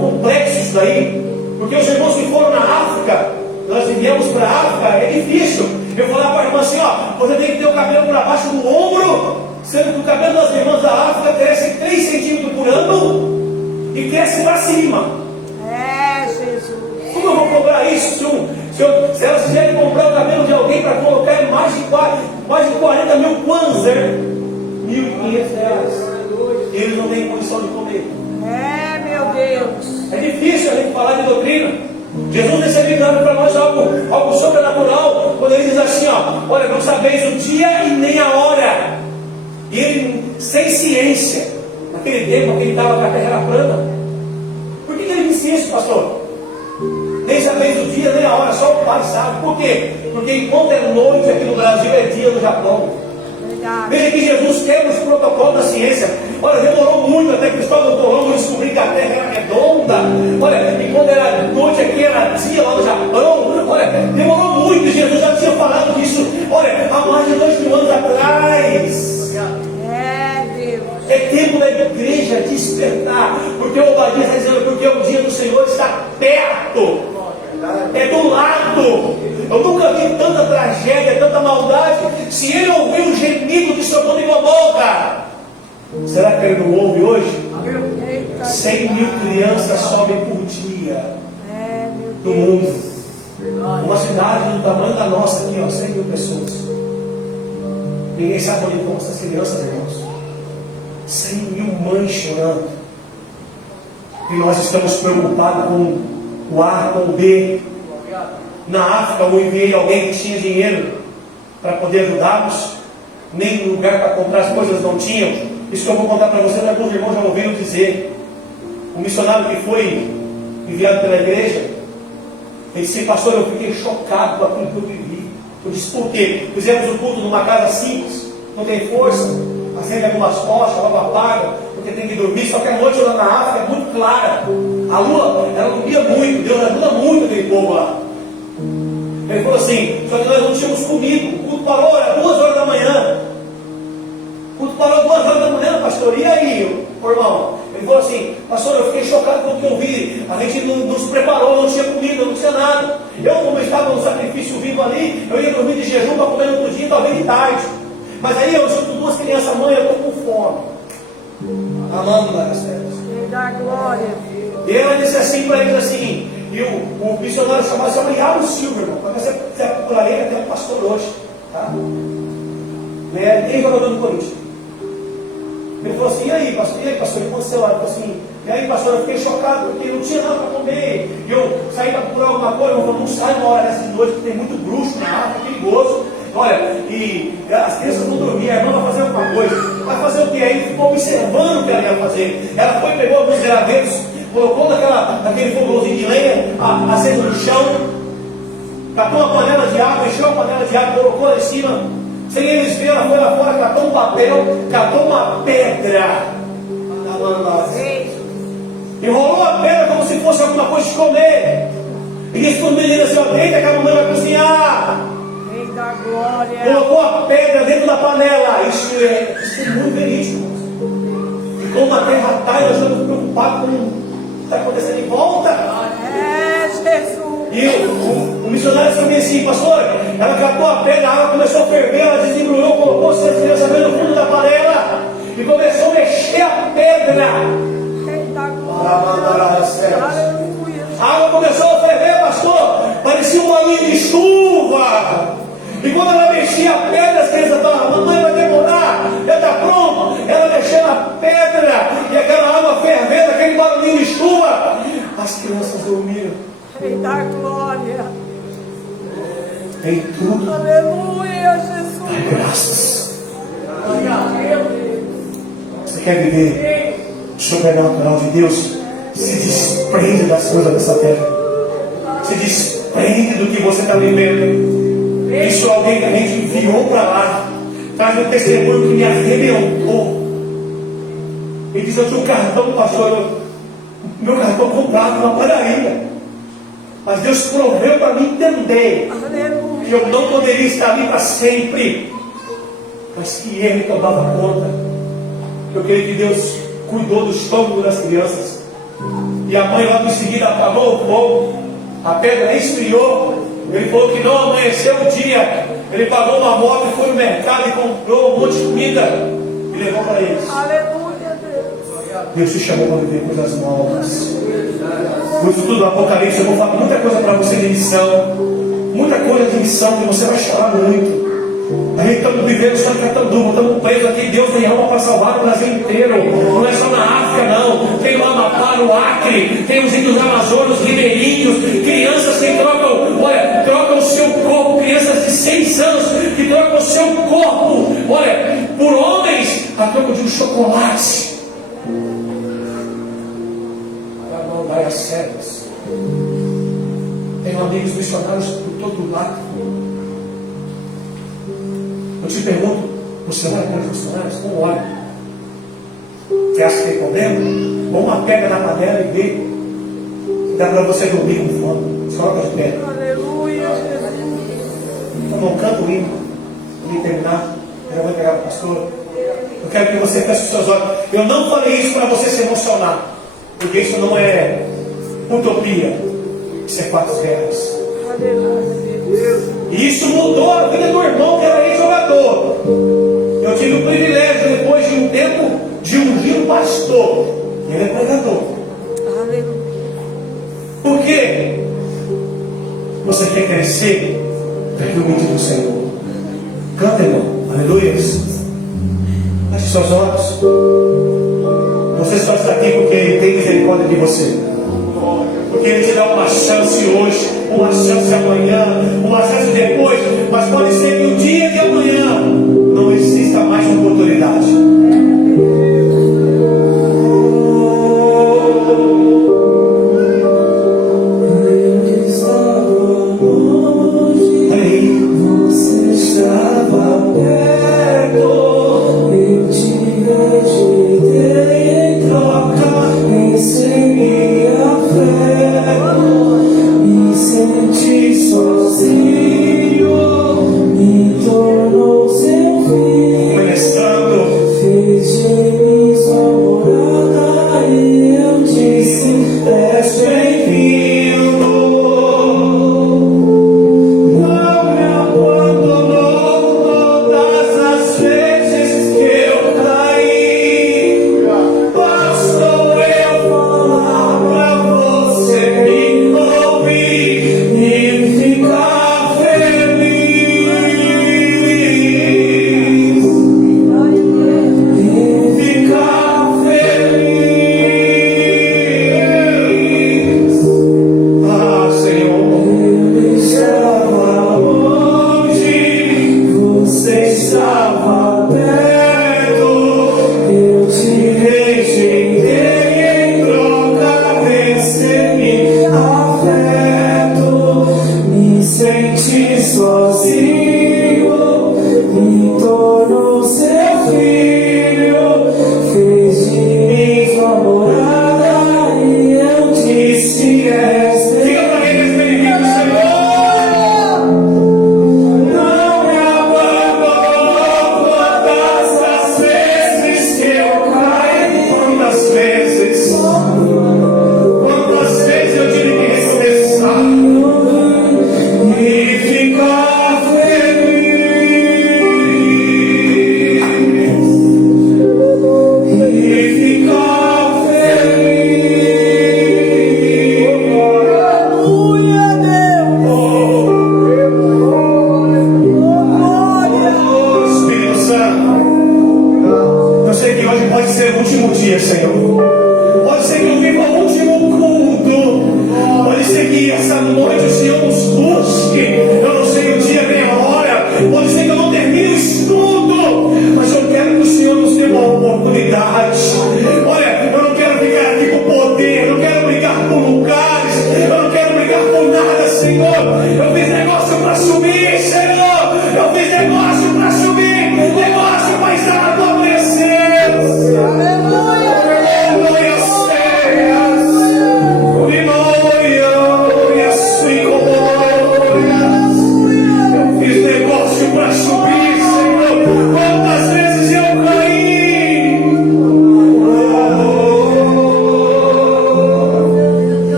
complexo isso daí, porque os irmãos que foram na África, nós viemos para a África, é difícil. Eu falar para a irmã assim, ó, você tem que ter o cabelo para baixo do ombro, sendo que o cabelo das irmãs da África cresce 3 centímetros por ano e cresce para cima. É, Jesus. Como eu vou cobrar isso se elas quiserem comprar o cabelo de alguém para colocar em mais de 40 mil kwanzas, R$1.500? Eles não têm condição de comer. É, meu Deus. É difícil a gente falar de doutrina. Jesus deixa ligando para nós algo sobrenatural, quando ele diz assim, ó, olha, não sabeis o dia e nem a hora. E ele, sem ciência, naquele tempo que ele estava com a terra era plana. Por que ele disse isso, pastor? Nem sabeis o dia nem a hora, só o Pai sabe. Por quê? Porque enquanto é noite aqui no Brasil, é dia no Japão. Veja que Jesus quebra os protocolos da ciência. Olha, demorou muito até Cristóvão Colombo descobrir que a Terra era redonda. Olha, e quando era noite aqui, era dia lá no Japão. Olha, demorou muito. Jesus já tinha falado disso. Olha, há mais de 2.000 anos atrás. É, Deus. É tempo da igreja despertar. Porque o Obadias está dizendo, porque o dia do Senhor está perto. É do lado. Eu nunca vi tanta tragédia, tanta maldade. Se ele ouviu o gemido de Sodoma e Gomorra, será que ele não ouve hoje? 100 mil crianças sobem por dia no mundo. Uma cidade do tamanho da nossa aqui, ó, 100 mil pessoas. Ninguém sabe onde estão essas crianças, irmãos. 100 mil mães chorando. E nós estamos preocupados com o A, com o B. Na África eu enviei alguém que tinha dinheiro para poder ajudá-los. Nem lugar para comprar as coisas não tinham. Isso que eu vou contar para vocês, alguns irmãos já ouviram dizer. Um missionário que foi enviado pela igreja, ele disse, pastor, eu fiquei chocado com aquilo que eu vivi. Eu disse, por quê? Fizemos o culto numa casa simples, não tem força, acende algumas tochas, logo apaga, porque tem que dormir, só que a noite lá na África é muito clara. A lua, ela ilumina muito, Deus ajuda muito aquele povo lá. Ele falou assim, só que nós não tínhamos comido, o culto parou, era 2 horas da manhã. O culto parou 2 horas da manhã, pastor, e aí, irmão? Ele falou assim, pastor, eu fiquei chocado com o que eu vi, a gente não se preparou, não tinha comida, não tinha nada. Eu, como estava no sacrifício vivo ali, eu ia dormir de jejum para comer no outro dia, talvez de tarde. Mas aí eu junto 2 crianças, mãe, eu estou com fome. Amando das terras. Da glória. E ela disse assim para eles assim, e o missionário chamava Iago Silva, irmão. Quando você procurar ele, tem um pastor hoje. Tá? Tem jogador do Corinthians. Ele falou assim, e aí, pastor, o que aconteceu lá? Ele falou assim, e aí, pastor, eu fiquei chocado, porque não tinha nada para comer. E eu saí para procurar alguma coisa, eu falei, não sai uma hora dessa de noite, porque tem muito bruxo na água, é perigoso. Olha, e as crianças não dormiam, a irmã vai fazer alguma coisa. Vai fazer o que? Aí ele ficou observando o que ela ia fazer. Ela foi, pegou alguns gravetos, colocou naquele fogãozinho de lenha, aceso no chão, catou uma panela de água, encheu a panela de água, colocou lá em cima. Sem eles verem, ela foi lá fora, catou um papel, catou uma pedra, enrolou a pedra como se fosse alguma coisa de comer. E disse para o menino assim, ó, deita que a mamãe vai cozinhar. Da glória. Colocou a pedra dentro da panela. Isso é muito verídico. E como a terra está, nós estamos preocupados com o que está acontecendo em volta. É, Jesus. E o missionário disse assim, pastor, ela catou a pedra, a água começou a ferver, ela desembrulhou, colocou as crianças no fundo da panela e começou a mexer a pedra. Da glória. Aleluia. A água começou a ferver, pastor, parecia um barulho de chuva. E quando ela mexia a pedra, as crianças falavam, mamãe vai demorar, já está pronto. Ela mexendo a pedra e aquela água fervendo, aquele barulhinho de chuva. As crianças dormiram. Da glória. Em tudo, Aleluia, Jesus. dai graças. Você quer viver o sobrenatural de Deus? Se desprende das coisas dessa terra. Se desprende do que você está vivendo. Isso é alguém que a gente enviou para lá. Traz um testemunho que me arrebentou. Ele diz, eu tinha um cartão, pastor. Meu cartão comprado na padaria. Mas Deus proveu para mim entender Aleluia. que eu não poderia estar ali para sempre, mas que Ele tomava conta. Eu creio que Deus cuidou do estômago das crianças. E a mãe logo em seguida apagou o fogo, a pedra esfriou. Ele falou que não amanheceu o dia. Ele pagou uma moto e foi no mercado e comprou um monte de comida e levou para eles. Aleluia, Deus. Deus te chamou para viver coisas novas. No estudo do Apocalipse eu vou falar muita coisa para você de missão. Muita coisa de missão que você vai chorar muito. A gente estamos vivendo só em Catanduva, estamos presos aqui. Deus tem alma para salvar o Brasil inteiro. Não é só na África, não. Tem no Amapá, no Acre, tem os índios amazônicos, ribeirinhos, crianças que trocam o seu corpo, crianças de 6 anos que trocam o seu corpo, por homens, a troca de um chocolate. Para não dar as cegas. Tenho amigos missionários por todo lado. Eu te pergunto, você olha para os missionários? Como olha? Você acha que tem problema? Ou uma pega na panela e vê. Dá para você dormir com fome. Só para de pé. Aleluia, Jesus. Eu não canto o hino. E terminar, eu já vou entregar para o pastor. Eu quero que você feche os seus olhos. Eu não falei isso para você se emocionar, porque isso não é utopia. Isso é fatos reais. Aleluia. E isso mudou a vida do irmão que era ex-jogador. Eu tive o privilégio, depois de um tempo, de ungir um pastor. Ele é pregador. Aleluia. Por quê? Você quer crescer? Pegue o vídeo do Senhor. Canta, irmão. Aleluia. Feche seus olhos. Você só está aqui porque Ele tem misericórdia de você. Porque Ele te dá uma chance hoje, uma chance amanhã, uma chance depois, mas pode ser que o dia de amanhã não exista mais oportunidade. Sozinho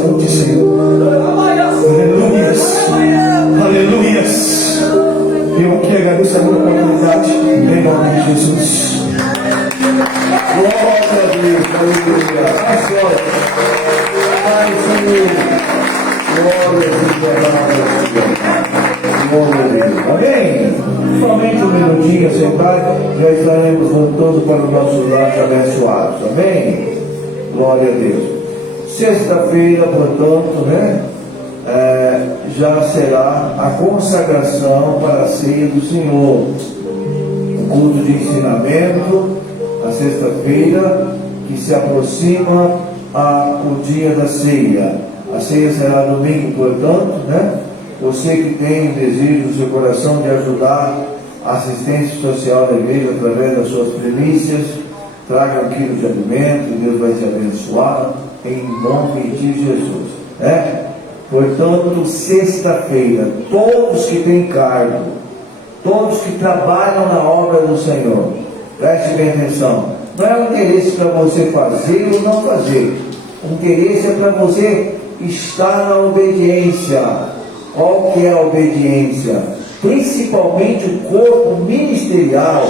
saúde, Senhor. Aleluias. Aleluias. Eu aqui agradeço a minha oportunidade. Em nome de Jesus. Glória a Deus, aleluia. Pai, Senhor. Glória a Deus. Amém? Somente um minutinho, Senhor Pai, já estaremos voltando para os nossos lares abençoados. Amém? Glória a Deus. Sexta-feira, portanto, né? Já será a consagração para a ceia do Senhor. O culto de ensinamento, a sexta-feira, que se aproxima o dia da ceia. A ceia será domingo, portanto, né? Você que tem o desejo no seu coração de ajudar a assistência social da igreja através das suas primícias, traga 1 quilo de alimento, Deus vai te abençoar, em nome de Jesus. Né? Portanto, sexta-feira, todos que têm cargo, todos que trabalham na obra do Senhor, preste bem atenção, não é um interesse para você fazer ou não fazer, o interesse é para você estar na obediência. Qual que é a obediência? Principalmente o corpo ministerial,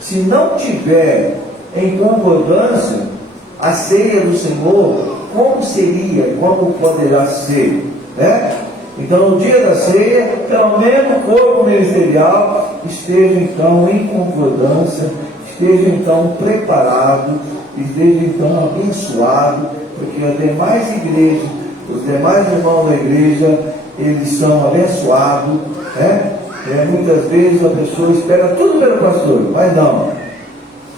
se não tiver em concordância a ceia do Senhor, como seria, como poderá ser, né? Então, no dia da ceia, pelo menos o corpo ministerial esteja então em concordância, esteja então preparado, esteja então abençoado, porque as demais igrejas, os demais irmãos da igreja, eles são abençoados, né? Muitas vezes a pessoa espera tudo pelo pastor, mas não.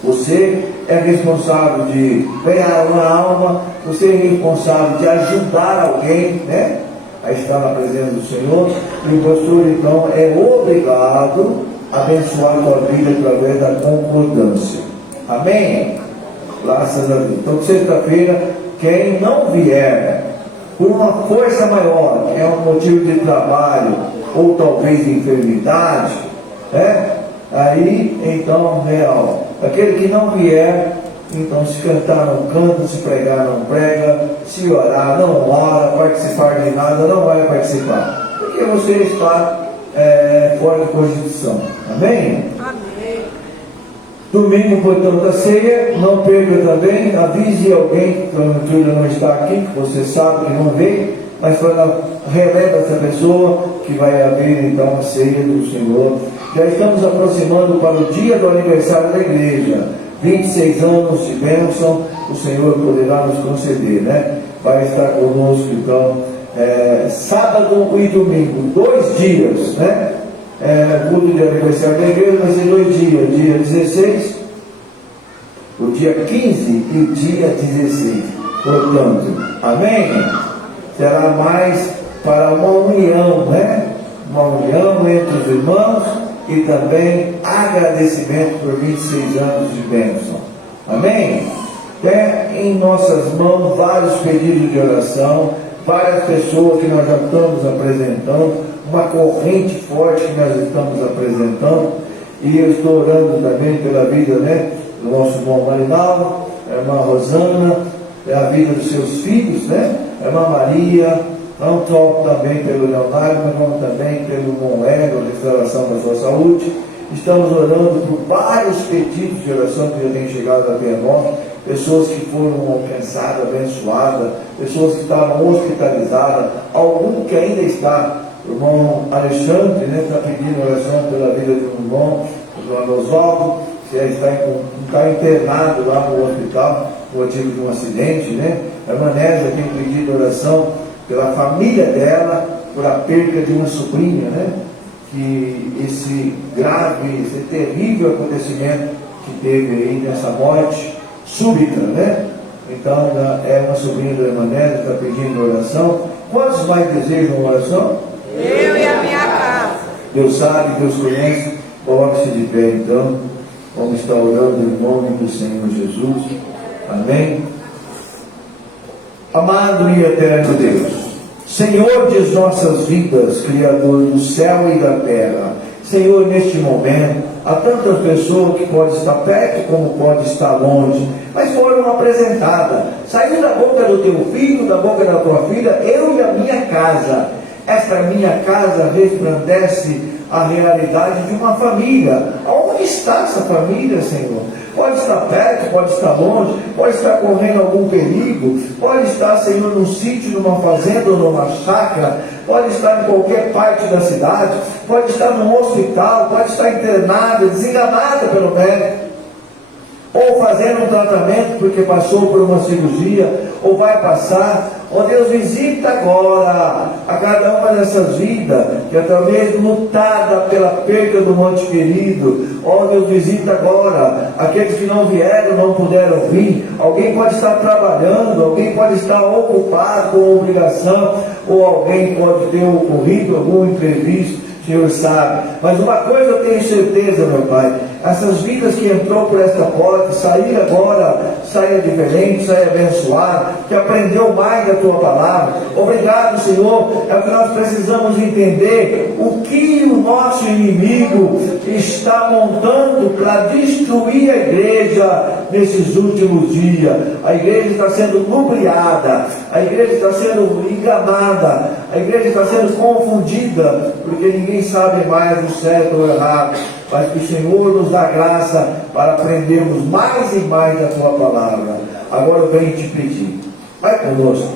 Você é responsável de ganhar uma alma, você é responsável de ajudar alguém, né? A estar na presença do Senhor, e o pastor então é obrigado a abençoar a tua vida através da concordância. Amém? Graças a Deus. Então, sexta-feira, quem não vier por uma força maior, que é um motivo de trabalho, ou talvez de enfermidade, né? Aí, então, real, aquele que não vier, então, se cantar não canta, se pregar não prega, se orar não ora, participar de nada não vai participar, porque você está fora de constituição. Amém? Amém. Domingo, portanto, a ceia, não perca também, avise alguém que porventura não está aqui, que você sabe que não veio, mas releva essa pessoa que vai haver então a ceia do Senhor. Já estamos aproximando para o dia do aniversário da igreja, 26 anos de bênção, o Senhor poderá nos conceder, né? Vai estar conosco então, sábado e domingo, 2 dias, né? O culto de aniversário da igreja vai ser 2 dias, dia 16, o dia 15 e o dia 16. Portanto, amém? Será mais para uma união, né? Uma união entre os irmãos e também agradecimento por 26 anos de bênção. Amém? Em nossas mãos vários pedidos de oração, várias pessoas que nós já estamos apresentando, uma corrente forte que nós estamos apresentando, e eu estou orando também pela vida, né, do nosso irmão Marinaldo, a irmã Rosana, a vida dos seus filhos, né, a irmã Maria, não só também pelo Leonardo, mas como também pelo irmão Ego, a restauração da sua saúde. Estamos orando por vários pedidos de oração que já têm chegado até nós, pessoas que foram alcançadas, abençoadas, pessoas que estavam hospitalizadas, algum que ainda está. O irmão Alexandre, né, está pedindo oração pela vida de um irmão, o irmão Oswaldo, que está internado lá no hospital, por motivo de um acidente, né? A irmã Nésia tem pedido oração pela família dela, por a perda de uma sobrinha, né? Que esse grave, esse terrível acontecimento que teve aí nessa morte súbita, né? Então, é uma sobrinha da irmã Nésia, está pedindo oração. Quantos mais desejam oração? Eu e a minha casa. Deus sabe, Deus conhece. Coloque-se de pé então. Vamos estar orando em nome do Senhor Jesus. Amém. Amado e eterno Deus, Senhor de nossas vidas, Criador do céu e da terra, Senhor, neste momento, há tantas pessoas que podem estar perto como podem estar longe, mas foram apresentadas. Saiu da boca do teu filho, da boca da tua filha, eu e a minha casa. Esta minha casa resplandece a realidade de uma família. Onde está essa família, Senhor? Pode estar perto, pode estar longe, pode estar correndo algum perigo, pode estar, Senhor, num sítio, numa fazenda ou numa chácara, pode estar em qualquer parte da cidade, pode estar num hospital, pode estar internada, desenganada pelo médico, ou fazendo um tratamento porque passou por uma cirurgia, ou vai passar. Ó Deus, visita agora a cada uma dessas vidas, que talvez lutada pela perda do monte querido. Ó Deus, visita agora aqueles que não vieram, não puderam vir. Alguém pode estar trabalhando, alguém pode estar ocupado com obrigação, ou alguém pode ter ocorrido algum imprevisto. O Senhor sabe, mas uma coisa eu tenho certeza, meu Pai, essas vidas que entrou por esta porta, sair agora, saia diferente, saia abençoado, que aprendeu mais da Tua palavra. Obrigado, Senhor, é o que nós precisamos entender, o que o nosso inimigo está montando para destruir a igreja nesses últimos dias. A igreja está sendo lubriada, a igreja está sendo enganada, a igreja está sendo confundida, porque ninguém sabe mais o certo ou o errado, mas que o Senhor nos dá graça para aprendermos mais e mais da Tua palavra. Agora eu venho te pedir, vai conosco,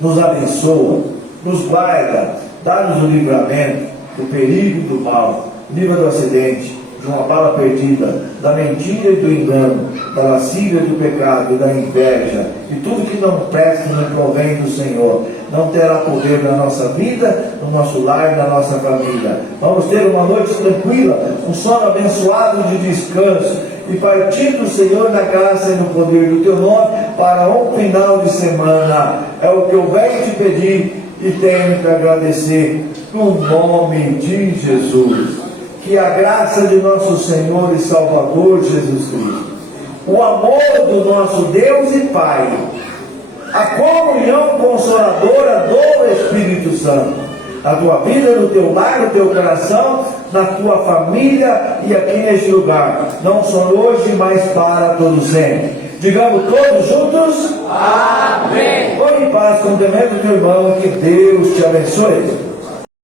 nos abençoa, nos guarda, dá-nos o livramento do perigo e do mal, livra do acidente, de uma bala perdida, da mentira e do engano, da lascívia do pecado e da inveja, e tudo que não presta nem provém do Senhor, não terá poder na nossa vida, no nosso lar e na nossa família. Vamos ter uma noite tranquila, um sono abençoado de descanso, e partir do Senhor na graça e no poder do Teu nome, para um final de semana. É o que eu venho te pedir e tenho que agradecer, no nome de Jesus. Que a graça de nosso Senhor e Salvador Jesus Cristo, o amor do nosso Deus e Pai, a comunhão consoladora do Espírito Santo, na tua vida, no teu lar, no teu coração, na tua família e aqui neste lugar, não só hoje, mas para todo sempre. Digamos todos juntos: Amém. Vou em paz com o teu irmão, que Deus te abençoe.